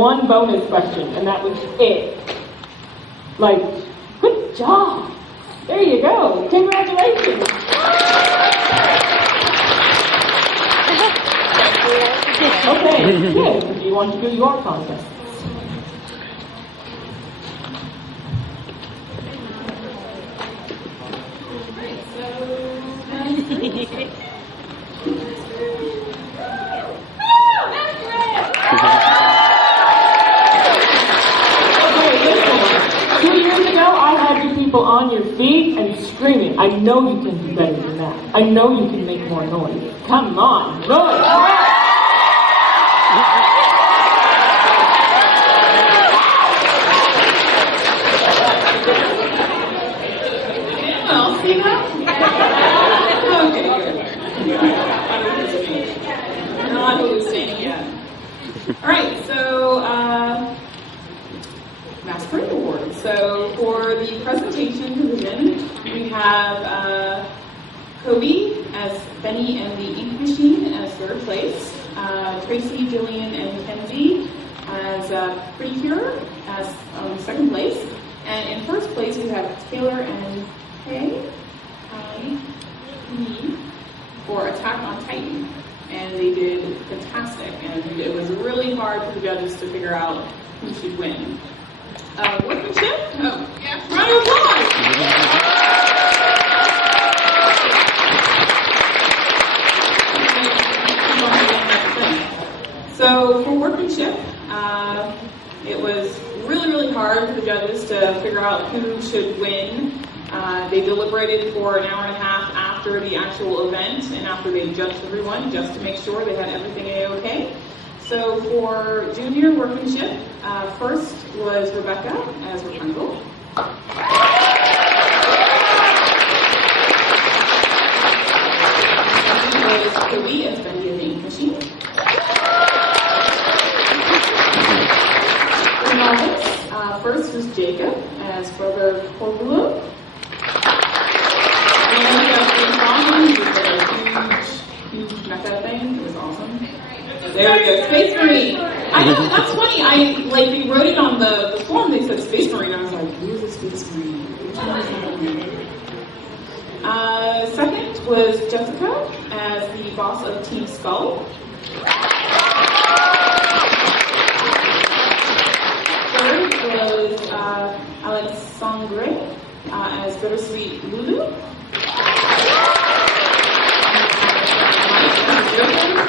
one bonus question, and that was it. Like, good job. There you go. Congratulations. Okay, good. Do you want to do your contest? People on your feet and screaming. I know you can do better than that. I know you can make more noise. Come on, noise! Anyone else see that? Okay, good. Not hallucinating yet. All right, so Masquerade Award. So for the presentation division, we have Kobe as Benny and the Ink Machine as third place, Tracy, Jillian, and Mackenzie as Pretty Cure as second place, and in first place we have Taylor and Kay for Attack on Titan, and they did fantastic, and it was really hard for the judges to figure out who should win. Workmanship? Oh, yeah. Round of applause! So for workmanship, it was really hard for the judges to figure out who should win. They deliberated for an hour and a half after the actual event and after they judged everyone just to make sure they had everything A-OK. So for junior workmanship, first was Rebecca as Rapunzel. Second was Chloe as Bendy and the Ink Machine. For novice, first was Jacob as Brother Corbulo. And we got huge mecha thing. It was awesome. There we go, Space Marine. I know, that's funny. They wrote it on the form, they said Space Marine. I was like, who's a Space Marine? Second was Jessica as the boss of Team Skull. Third was Alexandre as Bittersweet Lulu.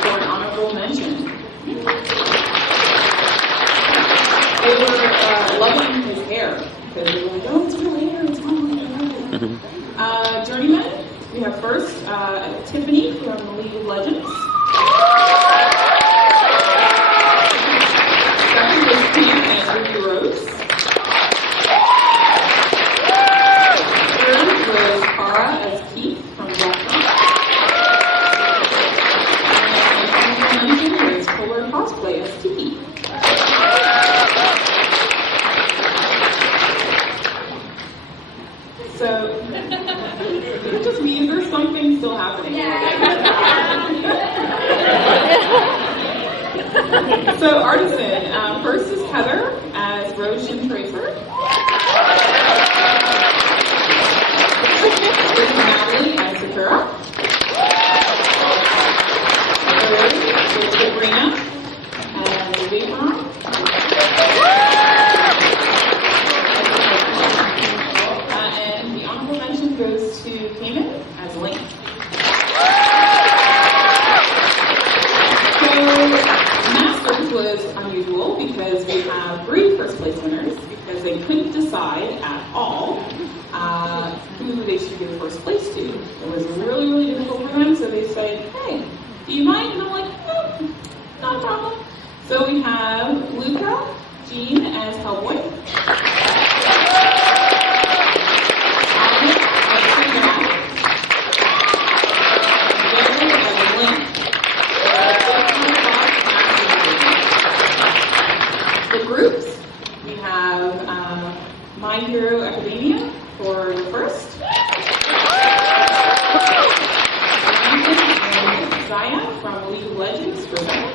For an honorable mention. They were loving his hair because they were like, oh, it's my hair, it's my hair. Journeyman, we have first Tiffany from the League of Legends. Second was Pam and Ruby Rose. Third was Cara as Keith from Blackrock. Cosplay as Tiki. So, is it just me? Is there something still happening? So, Artisan, first is Heather as Roshan Tracer. Second is Natalie as Sakura. Third is Sabrina. And the honorable mention goes to Cayman as Link. So Masters was unusual because we have 3 first place winners because they couldn't decide at all who they should give first place to. It was really difficult for them, so they said, hey, do you mind? And I'm like, no, not a problem. So we have Luca, Jean as Hellboy. The groups, we have My Hero Academia for the first. And Zaya from League of Legends for second.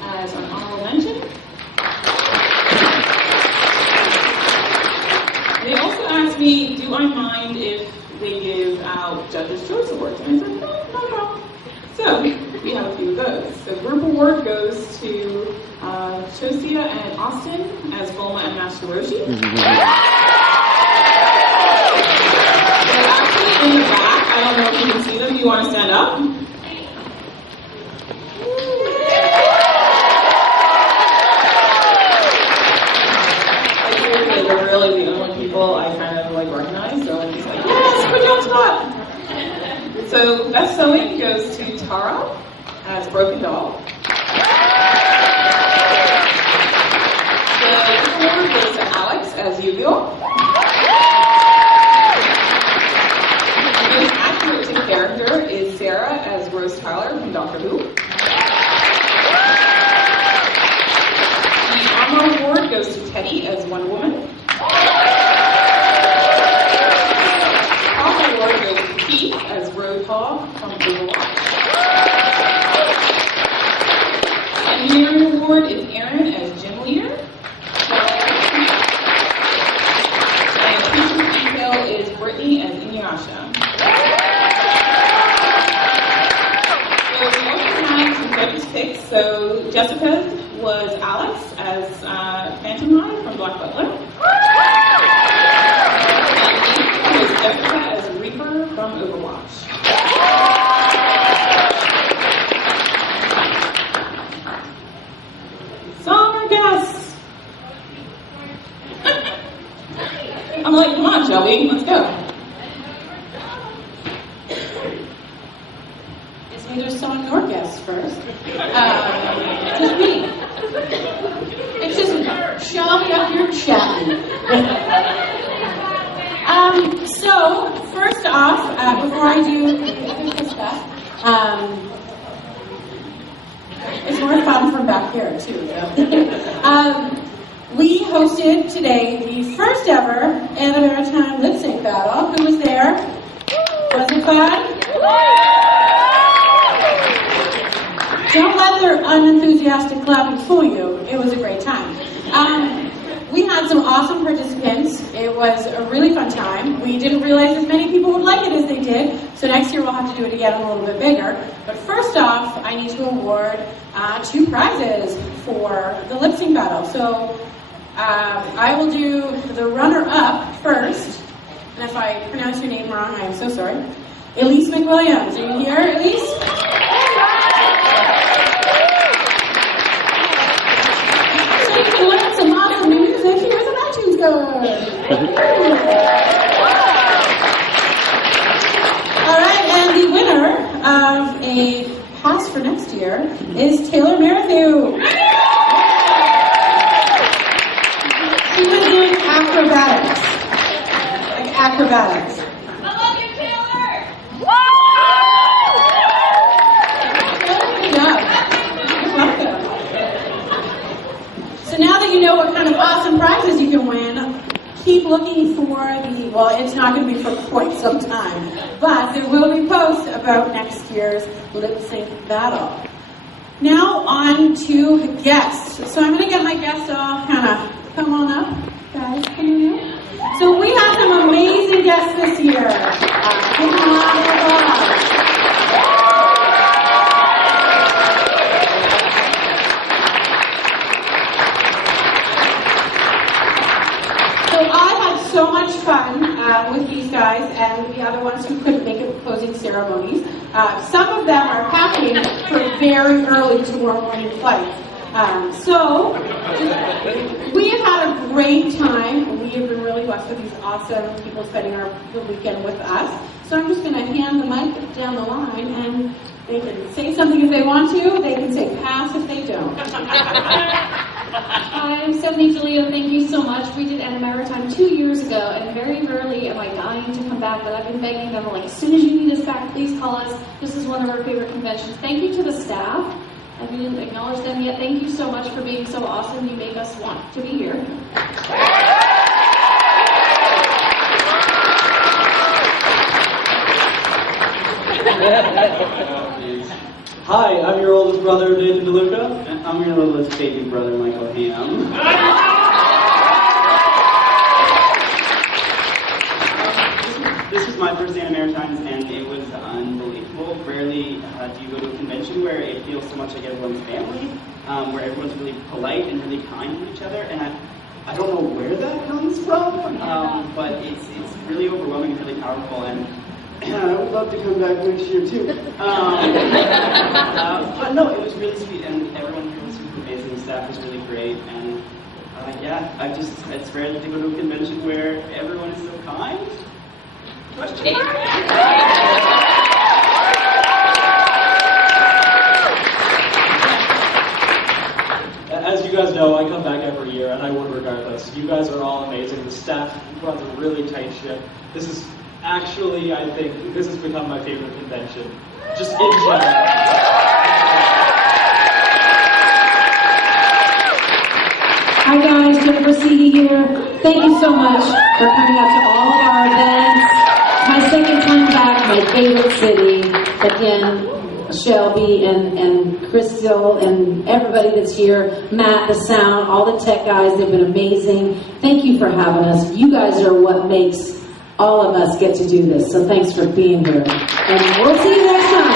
as an honorable mention. They also asked me, do I mind if they give out Judge's Choice Awards? And I said, no, not at all. So, we have a few of those. The group award goes to Chosia and Austin as Bulma and Master Roshi. They're actually in the back. I don't know if you can see them. Do you want to stand up? They're really the only people I kind of like recognize. They're like, yes, good job, Scott. So best sewing goes to Tara as Broken Doll. The award goes to Alex as Yu-Gi-Oh. The most accurate to character is Sarah as Rose Tyler from Doctor Who. The Armor Award goes to Teddy as Wonder Woman. Armor Award goes to Keith as Roadhog from Overwatch. Engineering Award is Aaron as Gym Leader. And Teacher Detail is Brittany as Inuyasha. So we also have some judges picks. So Jessica was Alex as Phantom Eye from Black Butler. And was Jessica as Reaper from Overwatch. Summer guests. I'm like, come on, shall we? Let's go. Is either someone your guests first? Just me. It's just shall me up your chatting. So first off, before I do this stuff, it's more fun from back here too. We hosted today the first ever Animaritime lip sync battle. Who was there? Was it fun? Don't let their unenthusiastic clapping fool you. It was a great time. We had some awesome participants. It was a really fun time. We didn't realize as many people would like it as they did, so next year we'll have to do it again a little bit bigger. But first off, I need to award 2 prizes for the lip sync battle. So I will do the runner-up first, and if I pronounce your name wrong, I am so sorry. Elise McWilliams. Are you here, Elise? So you can learn some awesome music. Here's an iTunes code. All right, and the winner of a pass for next year is Taylor Marathu. She was doing acrobatics. Like acrobatics. I love you, Taylor! Good job. So now that you know what kind of awesome prizes you can win, keep looking for the, well, it's not going to be for quite some time, but there will be posts about next year's lip sync battle. Now on to guests. So I'm going to get my guests all kind of come on up. Guys, come on in. So we have some amazing guests this year. Give them a round of applause. So I had so much fun with these guys and the other ones who couldn't make it closing ceremonies. Some of them are packing for very early tomorrow morning flights. So we have had a great time. We have been really blessed with these awesome people spending the weekend with us. So I'm just going to hand the mic down the line, and they can say something if they want to. They can say pass if they don't. Hi, I'm Stephanie Jaleo. Thank you so much. We did Animaritime 2 years ago, and very rarely am I dying to come back, but I've been begging them, like, as soon as you need us back, please call us. This is one of our favorite conventions. Thank you to the staff. I didn't acknowledge them yet. Thank you so much for being so awesome. You make us want to be here. Hi, I'm your oldest brother, Nathan DeLuca. And I'm your littlest baby brother, Michael Ham. This was my first Animaritime, and it was unbelievable. Rarely do you go to a convention where it feels so much like everyone's family, where everyone's really polite and really kind to each other, and I don't know where that comes from, but it's really overwhelming and really powerful, and I would love to come back next year too. But no, it was really sweet, and everyone here was super amazing. The staff was really great, and yeah, it's rare to go to a convention where everyone is so kind. Question mark? As you guys know, I come back every year, and I would regardless. You guys are all amazing. The staff runs a really tight ship. This is actually, I think, this has become my favorite convention, just in general. Hi guys, Jennifer Seedy here. Thank you so much for coming out to all of our events. My second time back, my favorite city. Again, Shelby and Crystal and everybody that's here, Matt, the sound, all the tech guys, they've been amazing. Thank you for having us. You guys are what makes all of us get to do this, so thanks for being here. And we'll see you next time.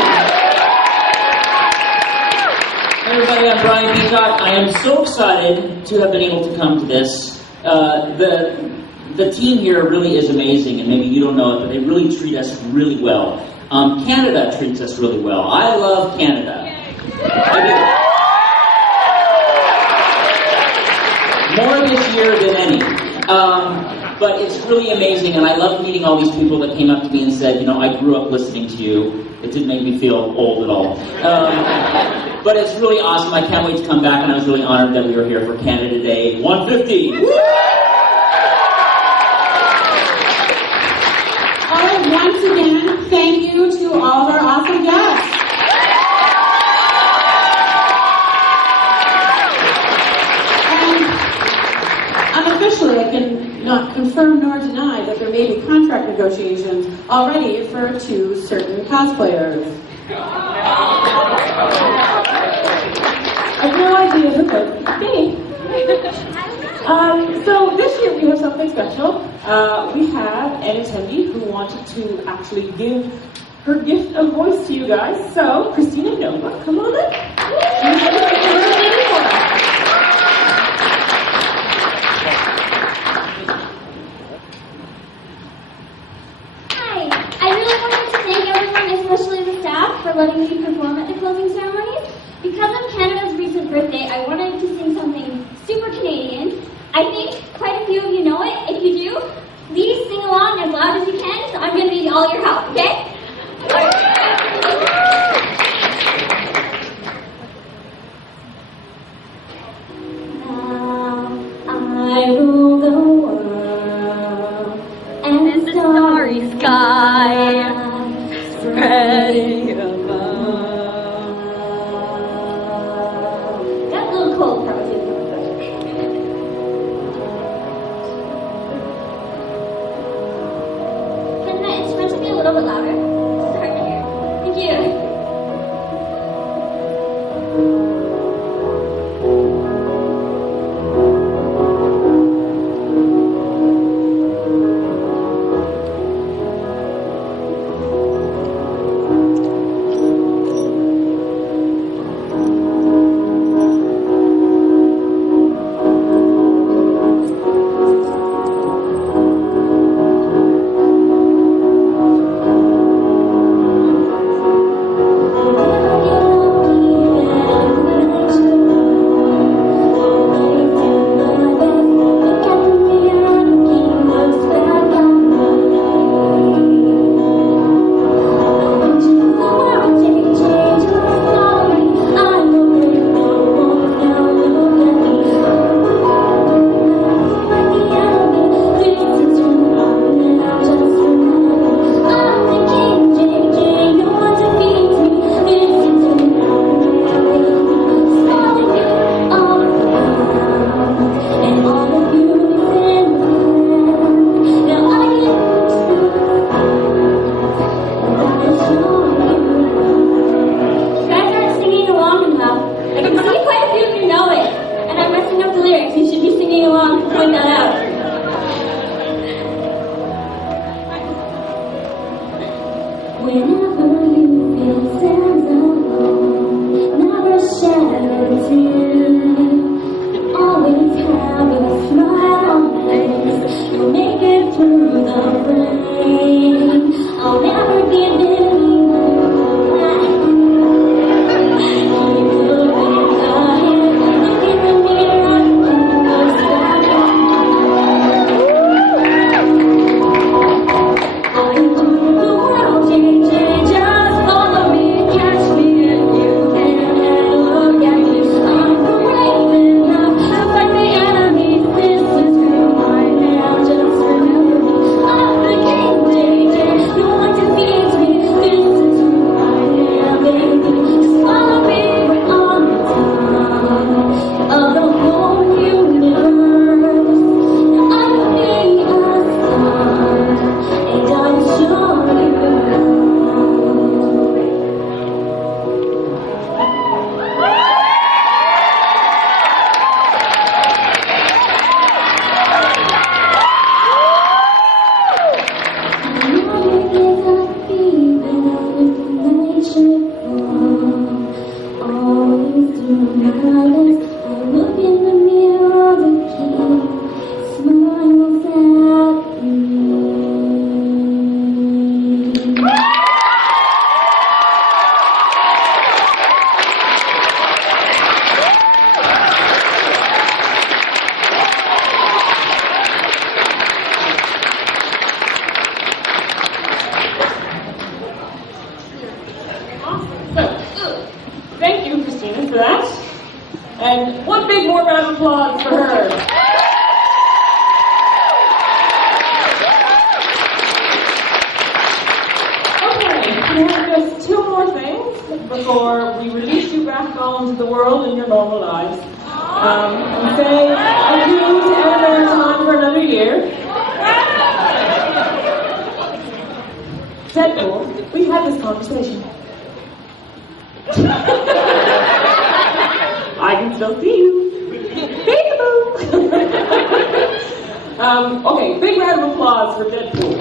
Hey everybody, I'm Brian Peacock. I am so excited to have been able to come to this. The team here really is amazing, and maybe you don't know it, but they really treat us really well. Canada treats us really well. I love Canada. I do. More this year than any. But it's really amazing, and I love meeting all these people that came up to me and said, you know, I grew up listening to you. It didn't make me feel old at all. But it's really awesome. I can't wait to come back, and I was really honored that we were here for Canada Day 150. All right, once again, thank you to all of our awesome guests. And unofficially, I can not confirm nor deny that there may be contract negotiations already for 2 certain cosplayers. I have no idea who could be. So this year we have something special. We have an attendee who wanted to actually give her gift of voice to you guys. So Christina Nova, come on up. She's going to say a little bit more. I really wanted to thank everyone, especially the staff, for letting me perform at the closing ceremonies. Because of Canada's recent birthday, I wanted to sing something super Canadian. I think quite a few of you know it. If you do, please sing along as loud as you can, so I'm going to need all your help, okay? And one big more round of applause for her. We have just 2 more things before we release you back out into the world in your normal lives. And say adieu to Animaritime for another year. Deadpool, we've had this conversation. I can still see you. Peekaboo! Okay, big round of applause for Deadpool.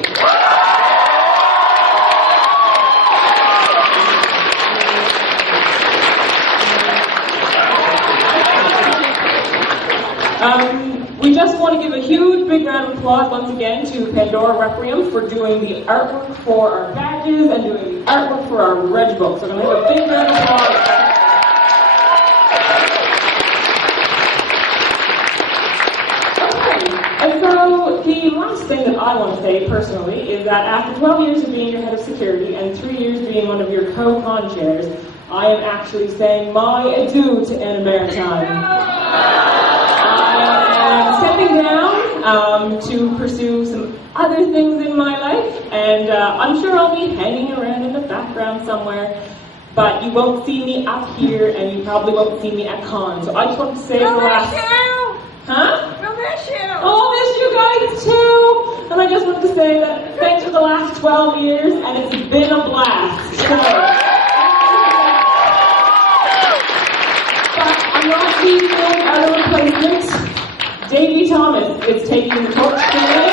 We just want to give a huge big round of applause once again to Pandora Requiem for doing the artwork for our badges and doing the artwork for our reg books. So I'm going to give a big round of applause. Okay, and so the last thing that I want to say personally is that after 12 years of being your head of security and 3 years being one of your co-con chairs, I am actually saying my adieu to Animaritime. I'm stepping down to pursue some other things in my life, and I'm sure I'll be hanging around in the background somewhere, but you won't see me up here, and you probably won't see me at con. So I just want to say the last... Huh? We'll miss you! Oh, miss you guys too! And I just want to say that thanks for the last 12 years, and it's been a blast. So, but I'm not leaving out of replacement. Davey Thomas is taking the torch today.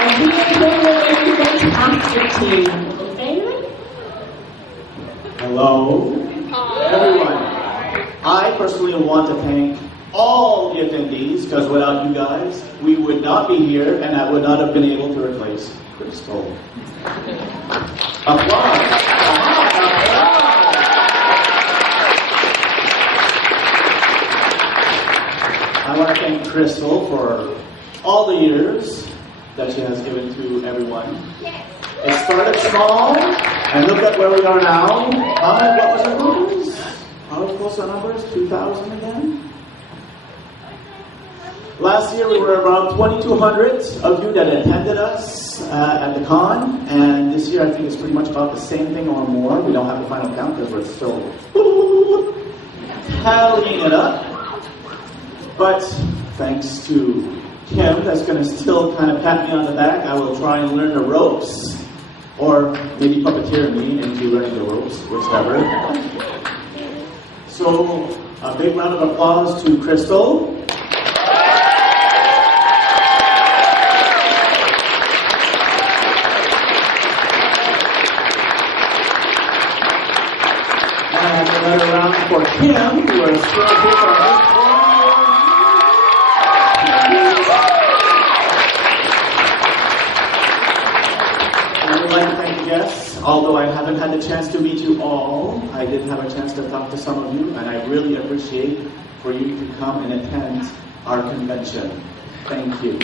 And he and Tim will make a fantastic team. Say anything? Hello, everyone. I personally want to thank all the attendees, because without you guys, we would not be here, and I would not have been able to replace Crystal. Applause. I want to thank Crystal for all the years that she has given to everyone. It started small, and look at where we are now. What was our numbers? How close our numbers? 2,000 again? Last year we were around 2,200 of you that attended us at the con, and this year I think it's pretty much about the same thing or more. We don't have the final count because we're still tallying it up. But thanks to Kim, that's going to still kind of pat me on the back, I will try and learn the ropes, or maybe puppeteer me into learning the ropes, whichever. So, a big round of applause to Crystal. And another round for Kim, who is still here for her. I would like to thank the guests. Although I haven't had the chance to meet you all, I did have a chance to talk to some of you, and I really appreciate for you to come and attend our convention. Thank you.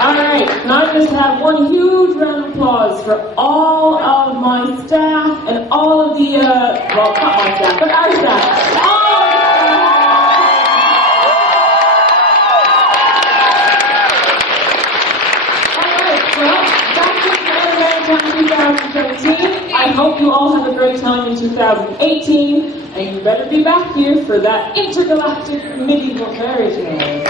All right, now I just have one huge round of applause for all of my staff and all of the, well, not my staff, but our staff. I hope you all have a great time in 2018, and you better be back here for that intergalactic medieval fairy tale.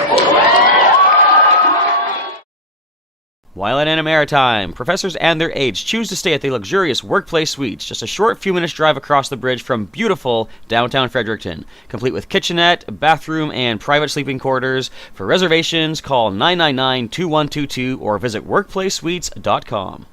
While at Animaritime, professors and their aides choose to stay at the luxurious workplace suites, just a short few minutes drive across the bridge from beautiful downtown Fredericton, complete with kitchenette, bathroom, and private sleeping quarters. For reservations, call 999-2122 or visit workplacesuites.com.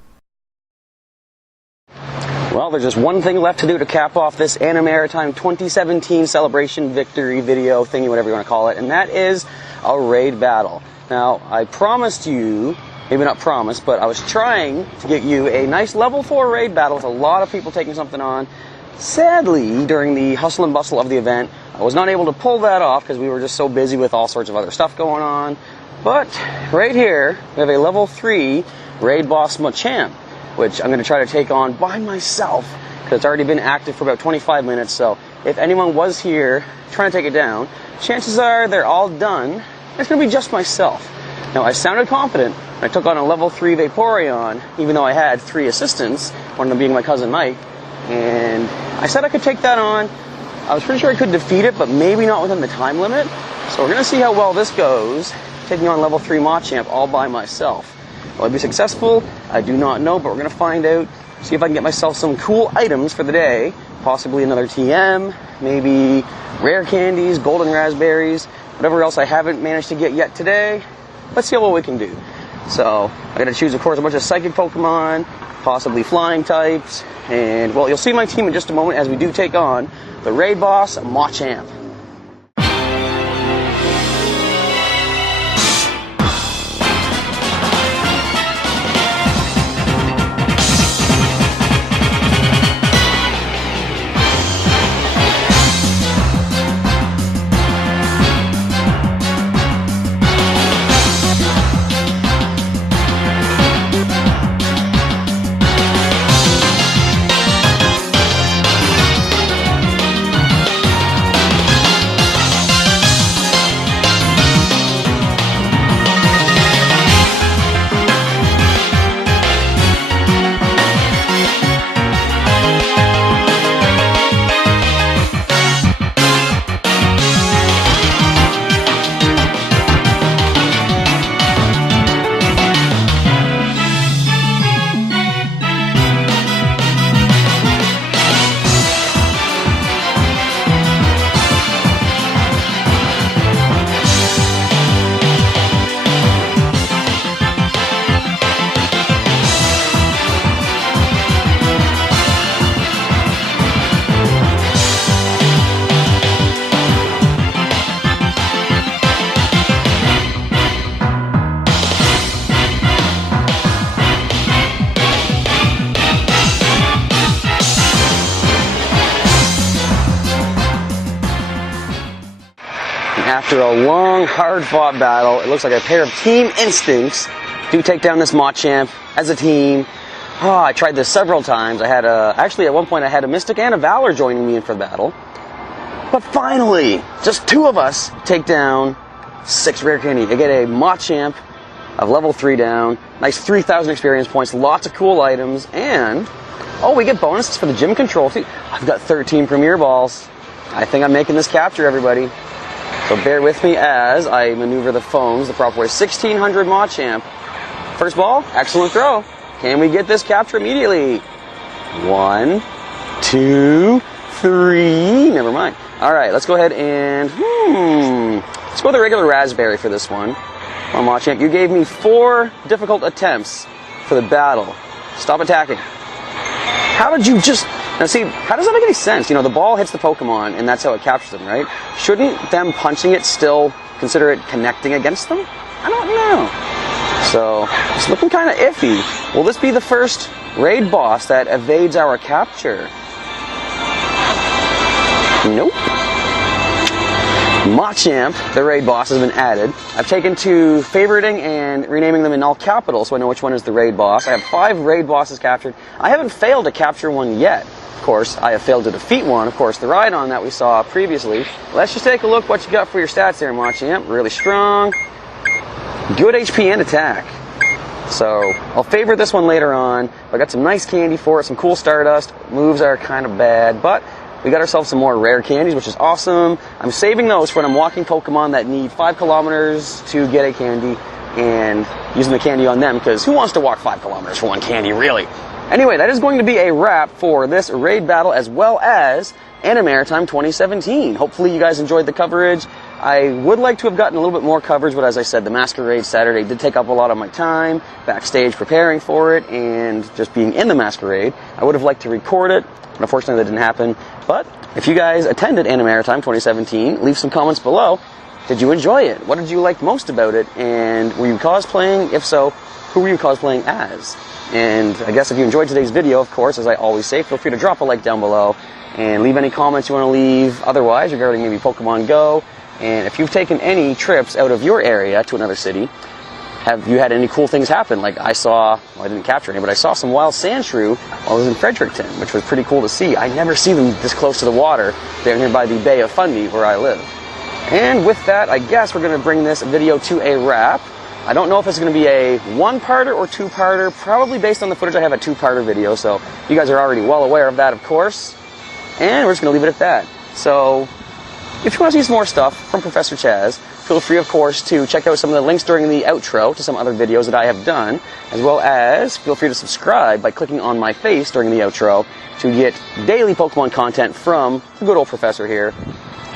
Well, there's just one thing left to do to cap off this Animaritime 2017 celebration victory video thingy, whatever you want to call it, and that is a raid battle. Now, I promised you, maybe not promised, but I was trying to get you a nice level 4 raid battle with a lot of people taking something on. Sadly, during the hustle and bustle of the event, I was not able to pull that off because we were just so busy with all sorts of other stuff going on. But right here, we have a level 3 raid boss Machamp. which I'm going to try to take on by myself, because it's already been active for about 25 minutes, so if anyone was here trying to take it down, chances are they're all done. It's going to be just myself. Now, I sounded confident when I took on a level 3 Vaporeon, even though I had 3 assistants, one of them being my cousin Mike, and I said I could take that on. I was pretty sure I could defeat it, but maybe not within the time limit. So we're going to see how well this goes, taking on level 3 Machamp all by myself. Will I be successful? I do not know, but we're going to find out. See if I can get myself some cool items for the day. Possibly another TM, maybe rare candies, golden raspberries, whatever else I haven't managed to get yet today. Let's see what we can do. So I got to choose, of course, a bunch of psychic Pokemon, possibly flying types, and well, you'll see my team in just a moment as we do take on the raid boss, Machamp. After a long, hard-fought battle, it looks like a pair of team instincts do take down this Machamp as a team. Oh, I tried this several times. I had actually at one point I had a Mystic and a Valor joining me in for the battle. But finally, just 2 of us take down 6 rare candy. I get a Machamp of level 3 down, nice 3,000 experience points, lots of cool items, and oh, we get bonuses for the gym control too. I've got 13 Premier Balls. I think I'm making this capture, everybody. So bear with me as I maneuver the phones the proper way. 1600 Machamp. First ball, excellent throw. Can we get this capture immediately? 1, 2, 3. Never mind. All right, let's go ahead and let's go with the regular raspberry for this one. Come on, Machamp, you gave me 4 difficult attempts for the battle. Stop attacking. How did you just... Now see, how does that make any sense? You know, the ball hits the Pokemon and that's how it captures them, right? Shouldn't them punching it still consider it connecting against them? I don't know. So, it's looking kind of iffy. Will this be the first raid boss that evades our capture? Nope. Machamp, the raid boss, has been added. I've taken to favoriting and renaming them in all capitals so I know which one is the raid boss. I have 5 raid bosses captured. I haven't failed to capture one yet. Of course, I have failed to defeat one. Of course, the Rhydon that we saw previously. Let's just take a look what you got for your stats there, Machamp. Really strong. Good HP and attack. So, I'll favorite this one later on. I got some nice candy for it, some cool Stardust. Moves are kind of bad, but we got ourselves some more rare candies, which is awesome. I'm saving those for when I'm walking Pokemon that need 5 kilometers to get a candy and using the candy on them, because who wants to walk 5 kilometers for 1 candy, really? Anyway, that is going to be a wrap for this raid battle as well as Animaritime 2017. Hopefully you guys enjoyed the coverage. I would like to have gotten a little bit more coverage, but as I said, the Masquerade Saturday did take up a lot of my time, backstage preparing for it, and just being in the Masquerade. I would have liked to record it, but unfortunately that didn't happen. But if you guys attended Animaritime 2017, leave some comments below. Did you enjoy it? What did you like most about it? And were you cosplaying? If so, who were you cosplaying as? And I guess if you enjoyed today's video, of course, as I always say, feel free to drop a like down below and leave any comments you want to leave otherwise regarding maybe Pokemon GO. And if you've taken any trips out of your area to another city, have you had any cool things happen? Like I saw, well, I didn't capture any, but I saw some wild sand shrew while I was in Fredericton, which was pretty cool to see. I never see them this close to the water down here by the Bay of Fundy where I live. And with that, I guess we're going to bring this video to a wrap. I don't know if it's going to be a one-parter or two-parter, probably based on the footage I have a two-parter video, so you guys are already well aware of that, of course. And we're just going to leave it at that. So, if you want to see some more stuff from Professor Chaz, feel free, of course, to check out some of the links during the outro to some other videos that I have done, as well as feel free to subscribe by clicking on my face during the outro to get daily Pokemon content from the good old Professor here.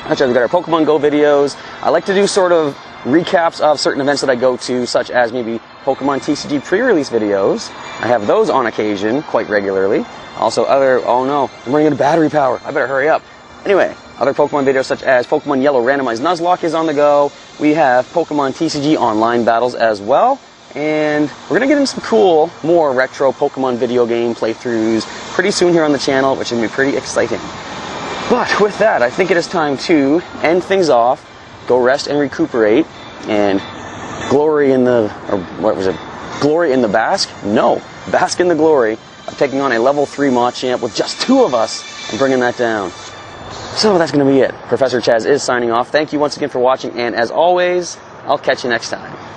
Actually, we've got our Pokemon GO videos. I like to do sort of recaps of certain events that I go to, such as maybe Pokemon TCG pre-release videos. I have those on occasion, quite regularly. Also other, oh no, I'm running out of battery power. I better hurry up. Anyway, other Pokemon videos such as Pokemon Yellow Randomized Nuzlocke is on the go. We have Pokemon TCG online battles as well. And we're going to get into some cool, more retro Pokemon video game playthroughs pretty soon here on the channel, which is going to be pretty exciting. But with that, I think it is time to end things off, go rest and recuperate, and glory in the, or what was it, glory in the bask? No, bask in the glory of taking on a level 3 Machamp with just 2 of us and bringing that down. So that's going to be it. Professor Chaz is signing off. Thank you once again for watching, and as always, I'll catch you next time.